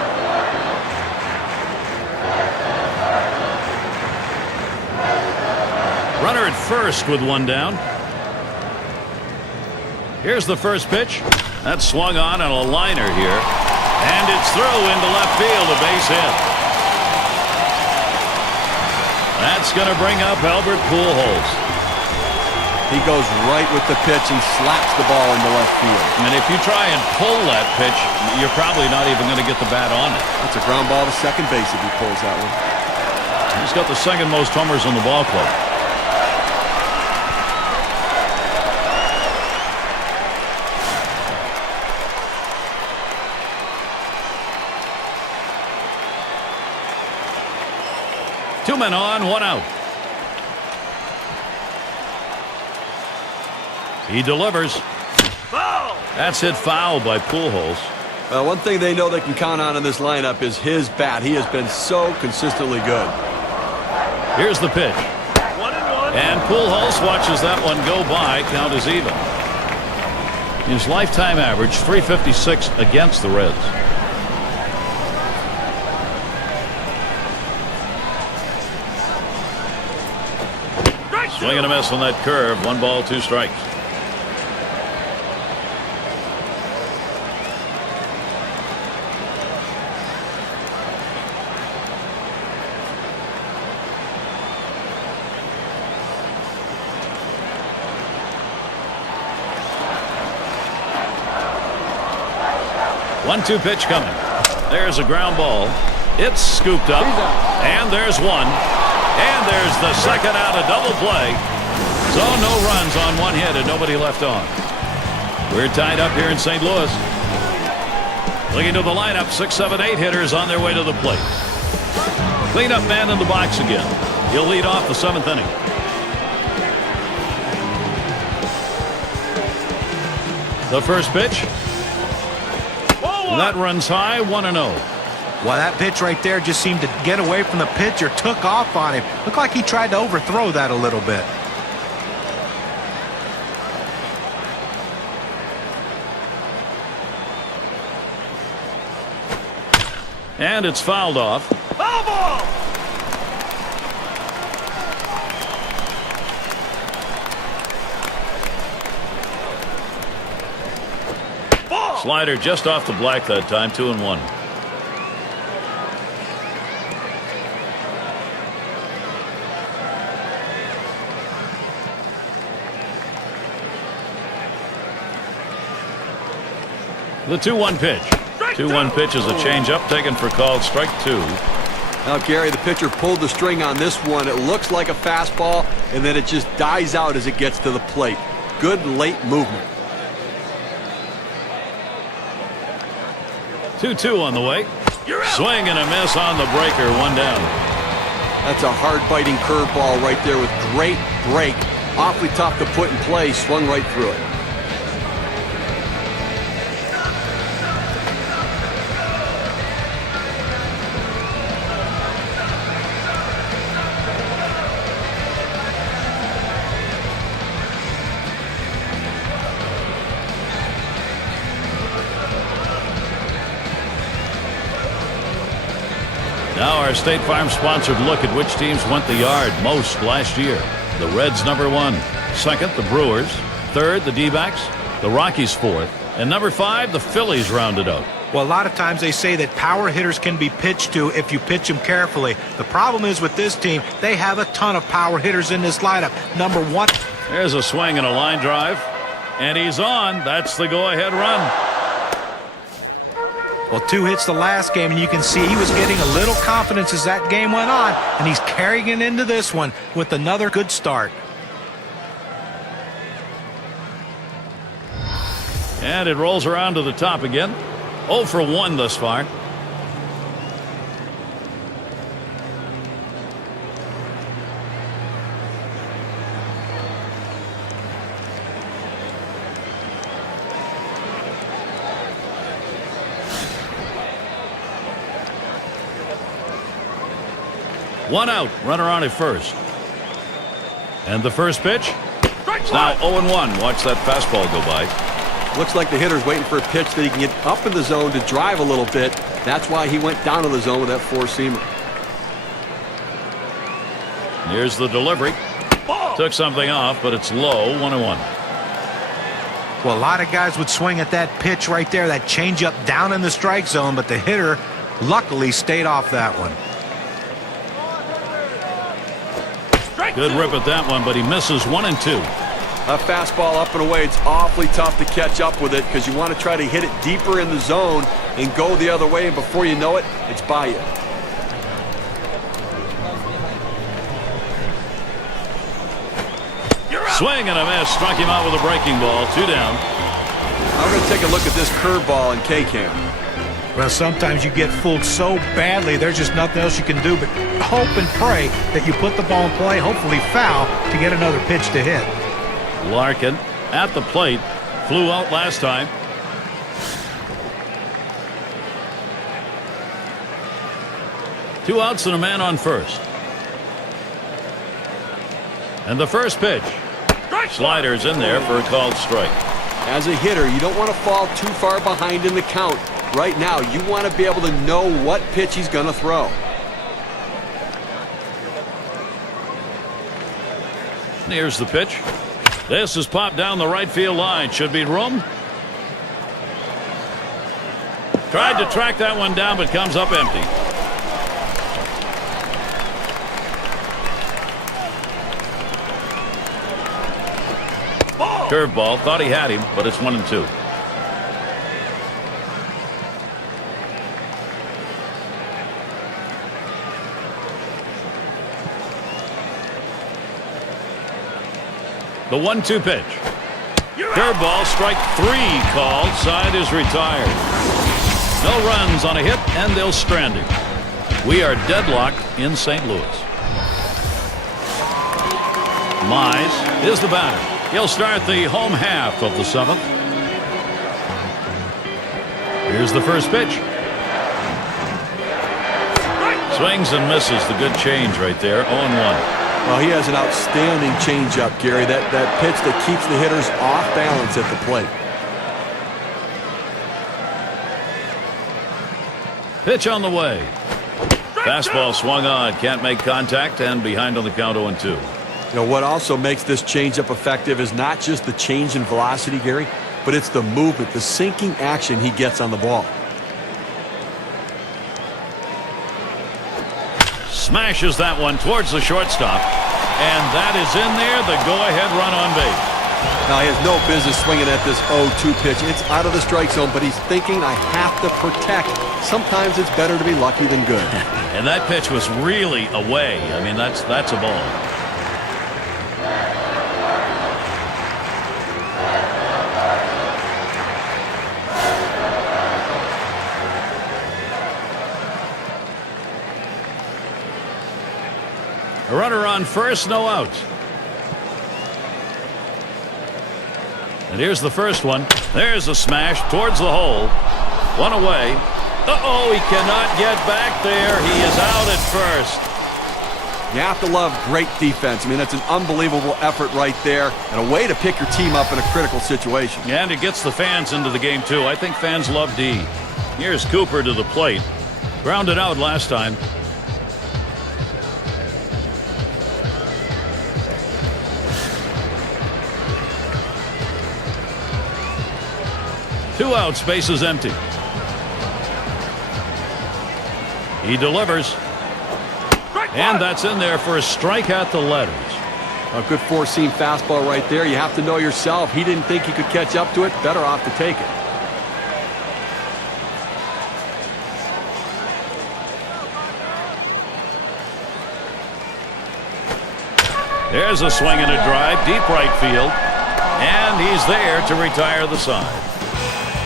Runner at first with 1 down. Here's the first pitch. That's swung on a liner here. And it's through into left field, a base hit. That's going to bring up Albert Pujols. He goes right with the pitch and slaps the ball into left field. And if you try and pull that pitch, you're probably not even going to get the bat on it. That's a ground ball to second base if he pulls that one. He's got the second most homers on the ball club. Two men on, 1 out. He delivers. Foul! That's hit foul by Pujols. One thing they know they can count on in this lineup is his bat. He has been so consistently good. Here's the pitch. 1-1. And Pujols watches that one go by. Count is even. His lifetime average, .356 against the Reds. Swing and a miss on that curve. 1 ball, 2 strikes. 1-2 pitch coming. There's a ground ball. It's scooped up. And there's one. And there's the second out of double play. So no runs on one hit and nobody left on. We're tied up here in St. Louis. Looking to the lineup, 6, 7, 8 hitters on their way to the plate. Cleanup man in the box again. He'll lead off the 7th inning. The first pitch. That runs high, 1-0. Well, that pitch right there just seemed to get away from the pitcher, took off on him. Looked like he tried to overthrow that a little bit. And it's fouled off. Foul ball! Slider just off the black that time, 2-1. The 2-1 pitch. 2-1 pitch is a changeup taken for called strike 2. Now, Gary, the pitcher pulled the string on this one. It looks like a fastball, and then it just dies out as it gets to the plate. Good late movement. 2-2 on the way. Swing and a miss on the breaker, 1 down. That's a hard-biting curveball right there with great break. Awfully tough to put in play. Swung right through it. Now our State Farm sponsored look at which teams went the yard most last year. The Reds #1. Second, the Brewers. Third, the D-backs. The Rockies 4th. And #5, the Phillies rounded out. Well, a lot of times they say that power hitters can be pitched to if you pitch them carefully. The problem is with this team, they have a ton of power hitters in this lineup. #1. There's a swing and a line drive. And he's on. That's the go-ahead run. Well, 2 hits the last game, and you can see he was getting a little confidence as that game went on, and he's carrying it into this one with another good start. And it rolls around to the top again. 0 for 1 thus far. One out, runner on at first. And the first pitch. It's now 0-1. Watch that fastball go by. Looks like the hitter's waiting for a pitch that he can get up in the zone to drive a little bit. That's why he went down to the zone with that four-seamer. Here's the delivery. Took something off, but it's low, 1-1. Well, a lot of guys would swing at that pitch right there, that changeup down in the strike zone, but the hitter luckily stayed off that one. Good rip at that one, but he misses 1 and 2. A fastball up and away. It's awfully tough to catch up with it because you want to try to hit it deeper in the zone and go the other way, and before you know it, it's by you. Swing and a miss. Struck him out with a breaking ball. 2 down. I'm going to take a look at this curveball in K-Cam. Well, sometimes you get fooled so badly, there's just nothing else you can do but hope and pray that you put the ball in play, hopefully foul, to get another pitch to hit. Larkin at the plate. Flew out last time. Two outs and a man on first. And the first pitch. Slider's in there for a called strike. As a hitter, you don't want to fall too far behind in the count. Right now, you want to be able to know what pitch he's going to throw. Here's the pitch. This is popped down the right field line. Should be room. Tried to track that one down, but comes up empty. Curveball. Thought he had him, but it's 1 and 2. The 1-2 pitch. Curveball, strike 3 called. Side is retired. No runs on a hit, and they'll strand him. We are deadlocked in St. Louis. Mize is the batter. He'll start the home half of the 7th. Here's the first pitch. Swings and misses. The good change right there. 0-1. Well, he has an outstanding changeup, Gary. That pitch that keeps the hitters off balance at the plate. Pitch on the way. Fastball swung on. Can't make contact and behind on the count 0-2. You know, what also makes this changeup effective is not just the change in velocity, Gary, but it's the movement, the sinking action he gets on the ball. Smashes that one towards the shortstop. And that is in there. The go-ahead run on base. Now, he has no business swinging at this 0-2 pitch. It's out of the strike zone, but he's thinking, I have to protect. Sometimes it's better to be lucky than good. And that pitch was really away. I mean, that's a ball. A runner on first, no outs. And here's the first one. There's a smash towards the hole. One away. Uh-oh, he cannot get back there. He is out at first. You have to love great defense. I mean, that's an unbelievable effort right there and a way to pick your team up in a critical situation. And it gets the fans into the game, too. I think fans love D. Here's Cooper to the plate. Grounded out last time. Two outs, base is empty. He delivers. And that's in there for a strike at the letters. A good four-seam fastball right there. You have to know yourself. He didn't think he could catch up to it. Better off to take it. There's a swing and a drive, deep right field. And he's there to retire the side.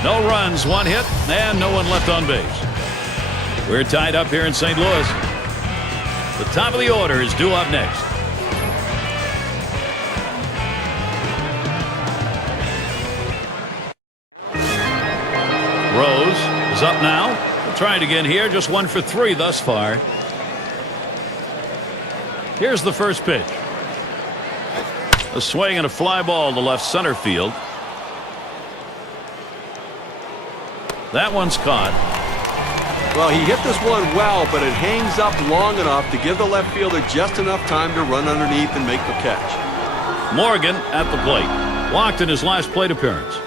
No runs, one hit, and no one left on base. We're tied up here in St. Louis. The top of the order is due up next. Rose is up now. We'll try it again here. Just 1 for 3 thus far. Here's the first pitch. A swing and a fly ball to left center field. That one's caught. Well, he hit this one well, but it hangs up long enough to give the left fielder just enough time to run underneath and make the catch. Morgan at the plate. Walked in his last plate appearance.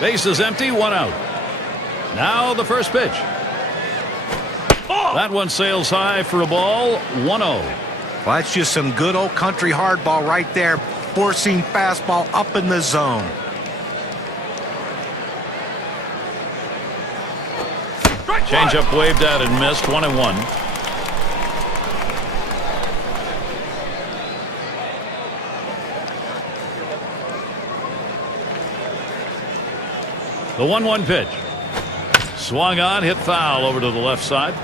Base is empty, 1 out. Now the first pitch. That one sails high for a ball, 1-0. Well, that's just some good old country hardball right there. Four-seam fastball up in the zone. Changeup waved out and missed, 1-1. The 1-1 pitch. Swung on, hit foul over to the left side.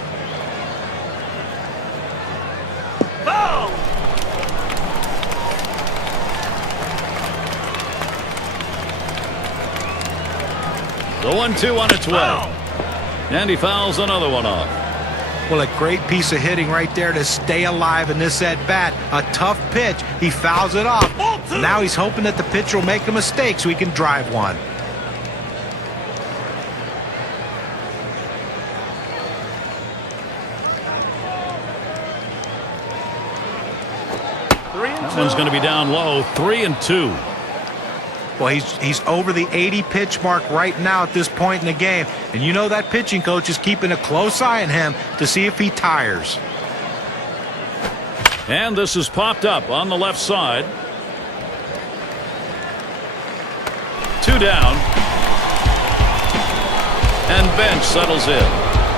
The 1-2 on its way. And he fouls another one off. Well, a great piece of hitting right there to stay alive in this at-bat. A tough pitch. He fouls it off. Now he's hoping that the pitcher will make a mistake so he can drive one. That one's going to be down low, 3-2. Well, he's over the 80 pitch mark right now at this point in the game. And you know that pitching coach is keeping a close eye on him to see if he tires. And this is popped up on the left side. 2 down. And Bench settles in.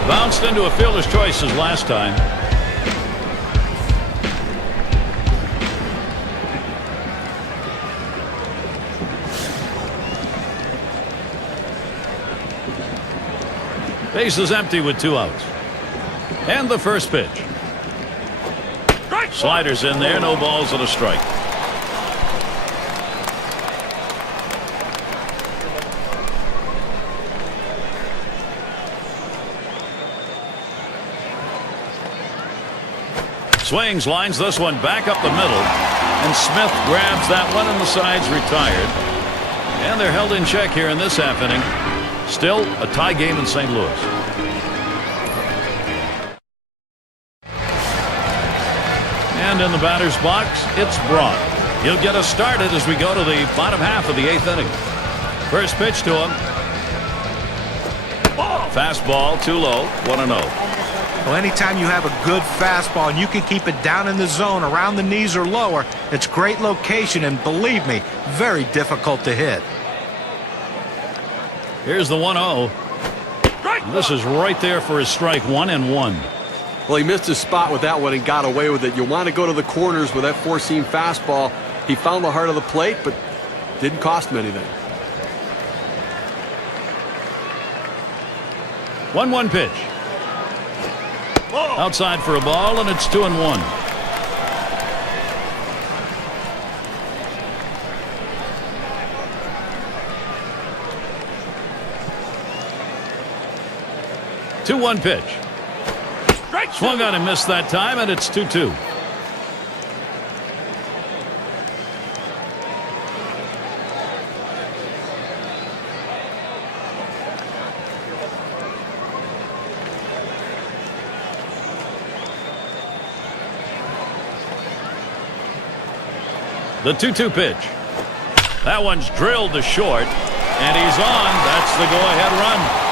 Bounced into a fielder's choices last time. Base is empty with 2 outs. And the first pitch. Sliders in there, no balls and a strike. Swings, lines this one back up the middle. And Smith grabs that one and the side's retired. And they're held in check here in this half inning. Still a tie game in St. Louis. And in the batter's box, it's Braun. He'll get us started as we go to the bottom half of the 8th inning. First pitch to him. Fastball too low, 1-0. Well, anytime you have a good fastball and you can keep it down in the zone around the knees or lower, it's great location and, believe me, very difficult to hit. Here's the 1-0. This is right there for his strike, 1-1. Well, he missed his spot with that one and got away with it. You want to go to the corners with that four-seam fastball. He found the heart of the plate, but didn't cost him anything. 1-1 pitch. Outside for a ball, and it's 2-1. Two-one pitch. Swung on and missed that time, and it's 2-2. The 2-2 pitch. That one's drilled to short, and he's on. That's the go-ahead run.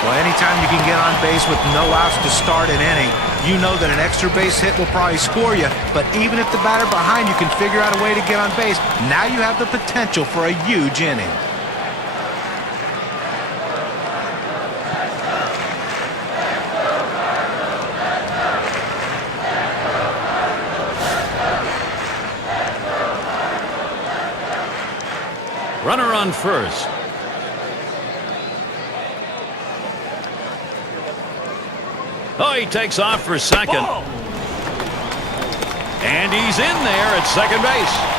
Well, anytime you can get on base with no outs to start an inning, you know that an extra base hit will probably score you. But even if the batter behind you can figure out a way to get on base, now you have the potential for a huge inning. Runner on first. Oh, he takes off for second. And he's in there at second base.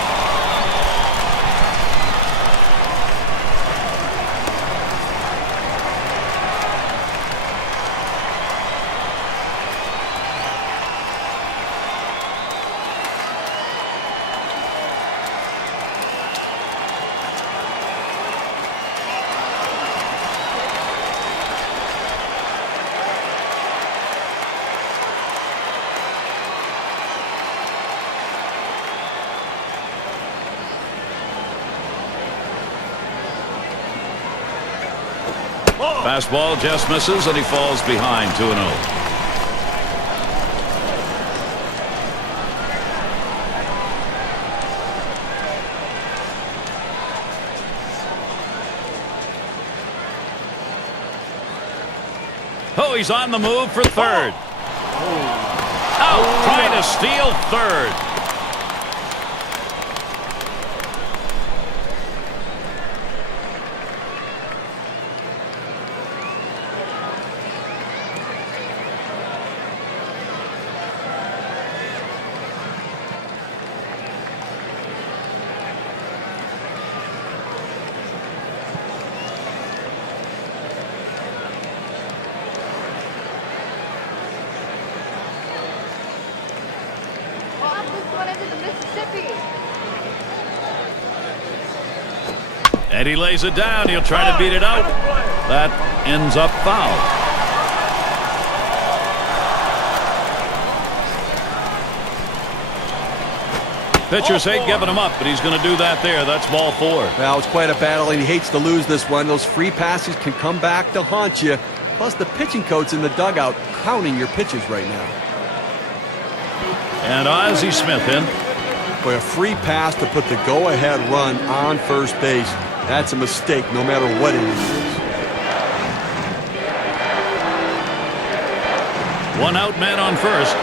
Fastball just misses, and he falls behind 2-0. Oh, he's on the move for third. Out, trying to steal third. And he lays it down. He'll try to beat it out. That ends up foul. Pitchers hate giving him up, but he's going to do that there. That's ball 4. Well, it's quite a battle, and he hates to lose this one. Those free passes can come back to haunt you. Plus, the pitching coach in the dugout counting your pitches right now. And Ozzie Smith in. Boy, a free pass to put the go-ahead run on first base. That's a mistake, no matter what it is. One out, man on first.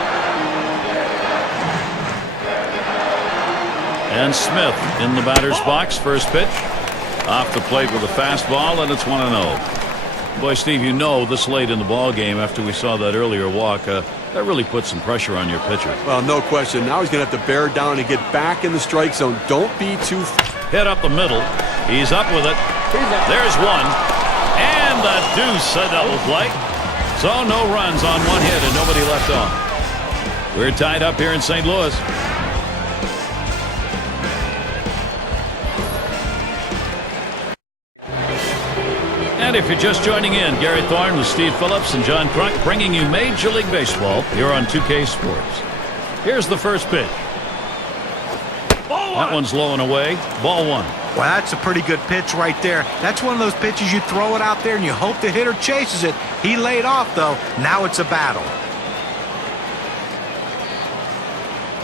And Smith in the batter's box. First pitch. Off the plate with a fastball, and it's 1-0. Boy, Steve, you know this late in the ball game after we saw that earlier walk, that really puts some pressure on your pitcher. Well, no question. Now he's going to have to bear down and get back in the strike zone. Don't be too... Hit up the middle. He's up with it. There's one. And the deuce, a double play. So no runs on one hit and nobody left off. We're tied up here in St. Louis. And if you're just joining in, Gary Thorne with Steve Phillips and John Crunk bringing you Major League Baseball here on 2K Sports. Here's the first pitch. That one's low and away. Ball one. Well, that's a pretty good pitch right there. That's one of those pitches you throw it out there and you hope the hitter chases it. He laid off, though. Now it's a battle.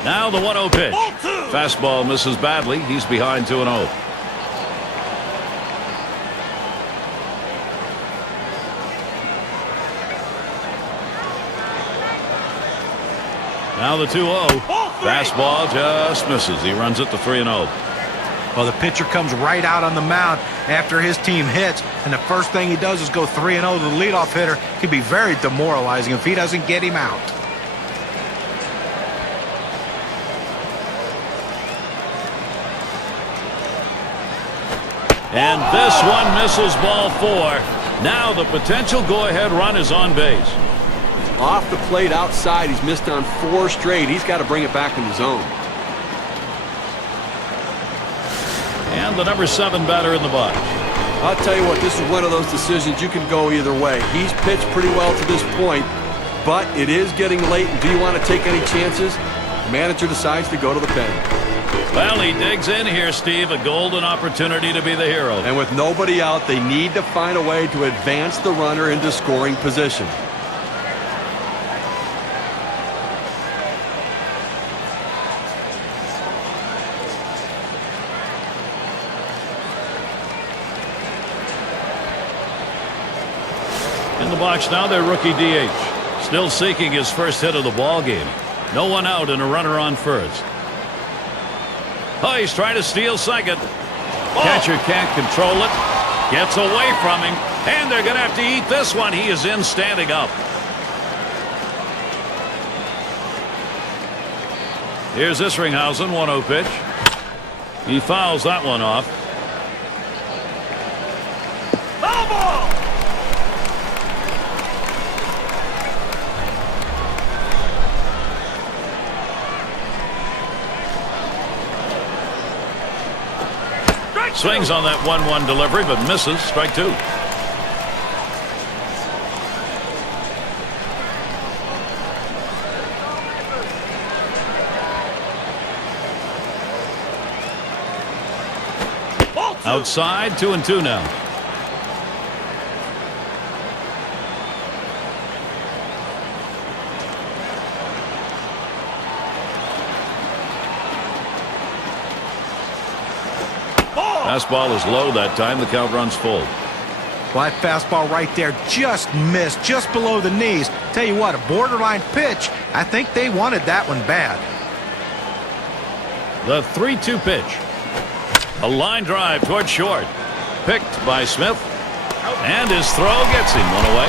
Now the 1-0 pitch. Fastball misses badly. He's behind 2-0. Now the 2-0. Fastball just misses. He runs it to 3-0. Well, the pitcher comes right out on the mound after his team hits, and the first thing he does is go 3-0 to the leadoff hitter. Could be very demoralizing if he doesn't get him out. And this one misses ball 4. Now the potential go-ahead run is on base. Off the plate outside. He's missed on 4 straight. He's got to bring it back in the zone. And the number 7 batter in the box. I'll tell you what, this is one of those decisions you can go either way. He's pitched pretty well to this point, but it is getting late. And do you want to take any chances? The manager decides to go to the pen. Well, he digs in here, Steve. A golden opportunity to be the hero. And with nobody out, they need to find a way to advance the runner into scoring position. In the box now, their rookie DH. Still seeking his first hit of the ball game. No one out and a runner on first. Oh, he's trying to steal second. Catcher can't control it. Gets away from him. And they're going to have to eat this one. He is in standing up. Here's Isringhausen, 1-0 pitch. He fouls that one off. Foul ball! Swings on that 1-1 delivery, but misses. Strike 2. Outside, 2-2 now. Fastball is low that time. The count runs full. Well, that fastball right there just missed, just below the knees. Tell you what, a borderline pitch. I think they wanted that one bad. The 3-2 pitch. A line drive toward short. Picked by Smith. And his throw gets him one away.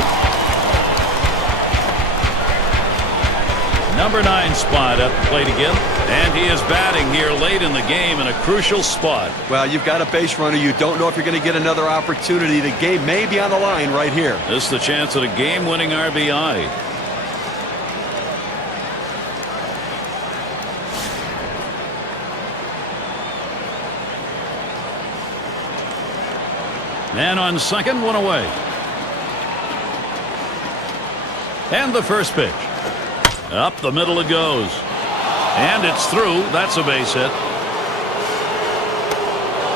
Number 9 spot at the plate again. And he is batting here late in the game in a crucial spot. Well, you've got a base runner. You don't know if you're going to get another opportunity. The game may be on the line right here. This is the chance at a game-winning RBI. Man on second, one away. And the first pitch. Up the middle it goes. And it's through. That's a base hit.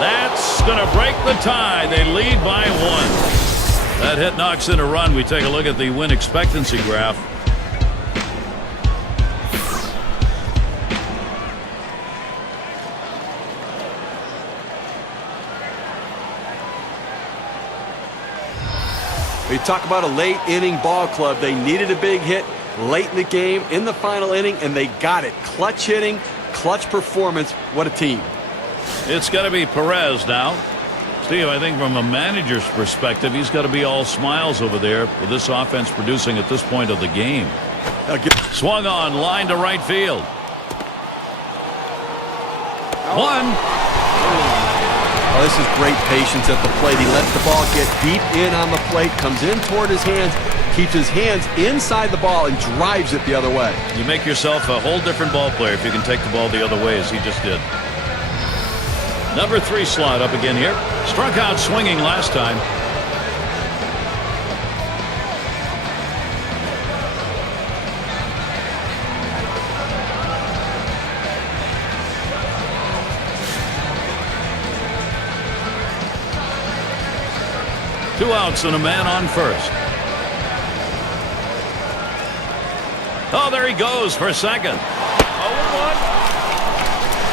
That's going to break the tie. They lead by 1. That hit knocks in a run. We take a look at the win expectancy graph. We talk about a late inning ball club. They needed a big hit. late in the game, in the final inning, and they got it. Clutch hitting, clutch performance. What a team. It's got to be Perez now. Steve, I think from a manager's perspective, he's got to be all smiles over there with this offense producing at this point of the game. Swung on, line to right field. One. Oh, this is great patience at the plate. He lets the ball get deep in on the plate, comes in toward his hands, keeps his hands inside the ball, and drives it the other way. You make yourself a whole different ball player if you can take the ball the other way as he just did. Number 3 slot up again here. Struck out swinging last time. Two outs and a man on first. Oh, there he goes for second. 0-1.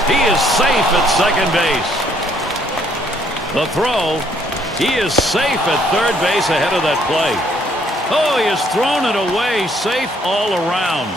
He is safe at second base. The throw. He is safe at third base ahead of that play. Oh, he has thrown it away. Safe all around.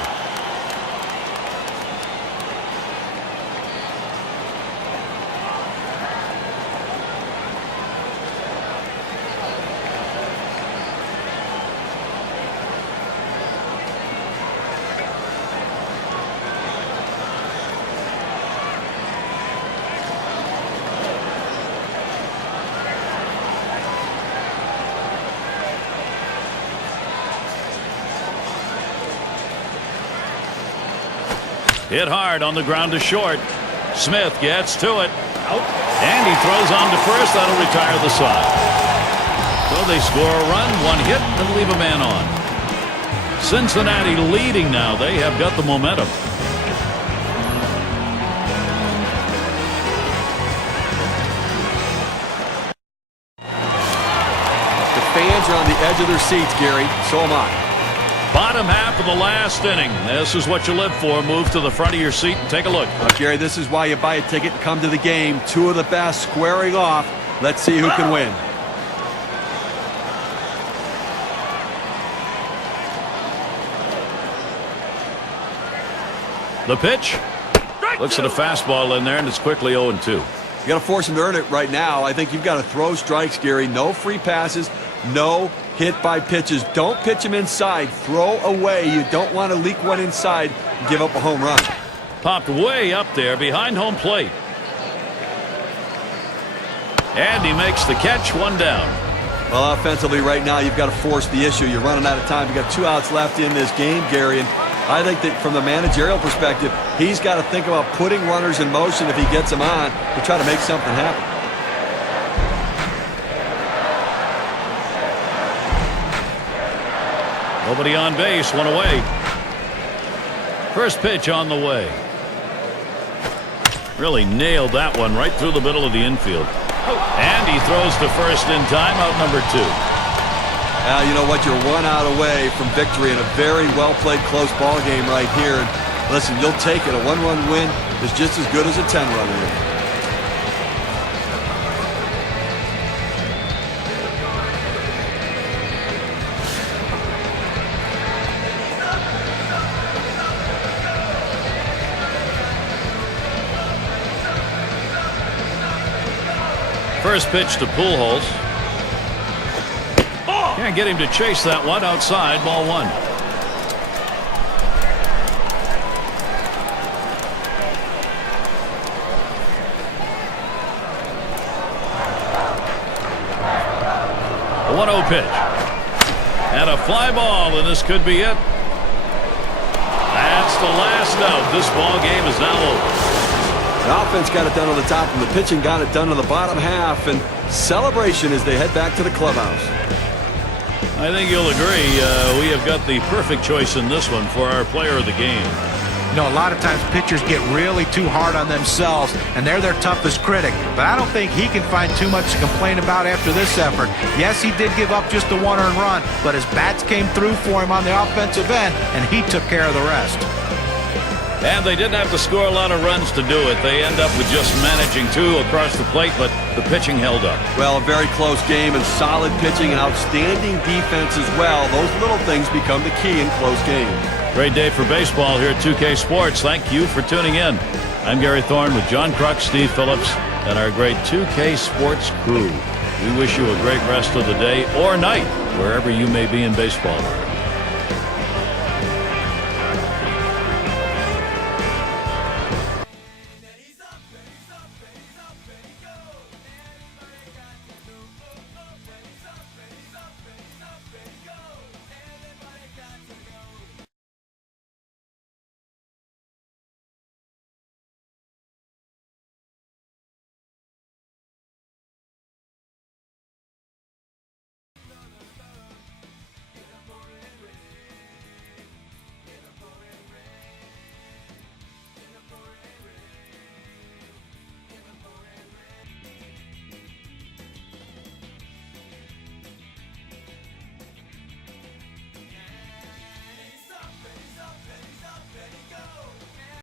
Hit hard on the ground to short. Smith gets to it. And he throws on to first. That'll retire the side. So they score a run, one hit, and leave a man on. Cincinnati leading now. They have got the momentum. The fans are on the edge of their seats, Gary. So am I. Bottom half of the last inning. This is what you live for. Move to the front of your seat and take a look. Gary, this is why you buy a ticket and come to the game. Two of the best squaring off. Let's see who can win. The pitch. Looks at a fastball in there, and it's quickly 0-2. You got to force him to earn it right now. I think you've got to throw strikes, Gary. No free passes. No hit by pitches. Don't pitch him inside. Throw away. You don't want to leak one inside and give up a home run. Popped way up there behind home plate. And he makes the catch, one down. Well, offensively right now, you've got to force the issue. You're running out of time. You've got 2 outs left in this game, Gary. And I think that from the managerial perspective, he's got to think about putting runners in motion if he gets them on to try to make something happen. Nobody on base, one away. First pitch on the way. Really nailed that one right through the middle of the infield. And he throws to first in time, out number 2. You know what? You're 1 out away from victory in a very well-played close ball game right here. And listen, you'll take it. A 1-run win is just as good as a 10-run win. First pitch to Pujols. Can't get him to chase that one outside. Ball 1. A 1-0 pitch. And a fly ball, and this could be it. That's the last out. This ball game is now over. The offense got it done on the top, and the pitching got it done on the bottom half. And celebration as they head back to the clubhouse. I think you'll agree we have got the perfect choice in this one for our player of the game. You know, a lot of times pitchers get really too hard on themselves, and they're their toughest critic. But I don't think he can find too much to complain about after this effort. Yes, he did give up just the 1 earned run, but his bats came through for him on the offensive end, and he took care of the rest. And they didn't have to score a lot of runs to do it. They end up with just managing 2 across the plate, but the pitching held up. Well, a very close game and solid pitching and outstanding defense as well. Those little things become the key in close games. Great day for baseball here at 2K Sports. Thank you for tuning in. I'm Gary Thorne with John Kruk, Steve Phillips, and our great 2K Sports crew. We wish you a great rest of the day or night, wherever you may be in baseball.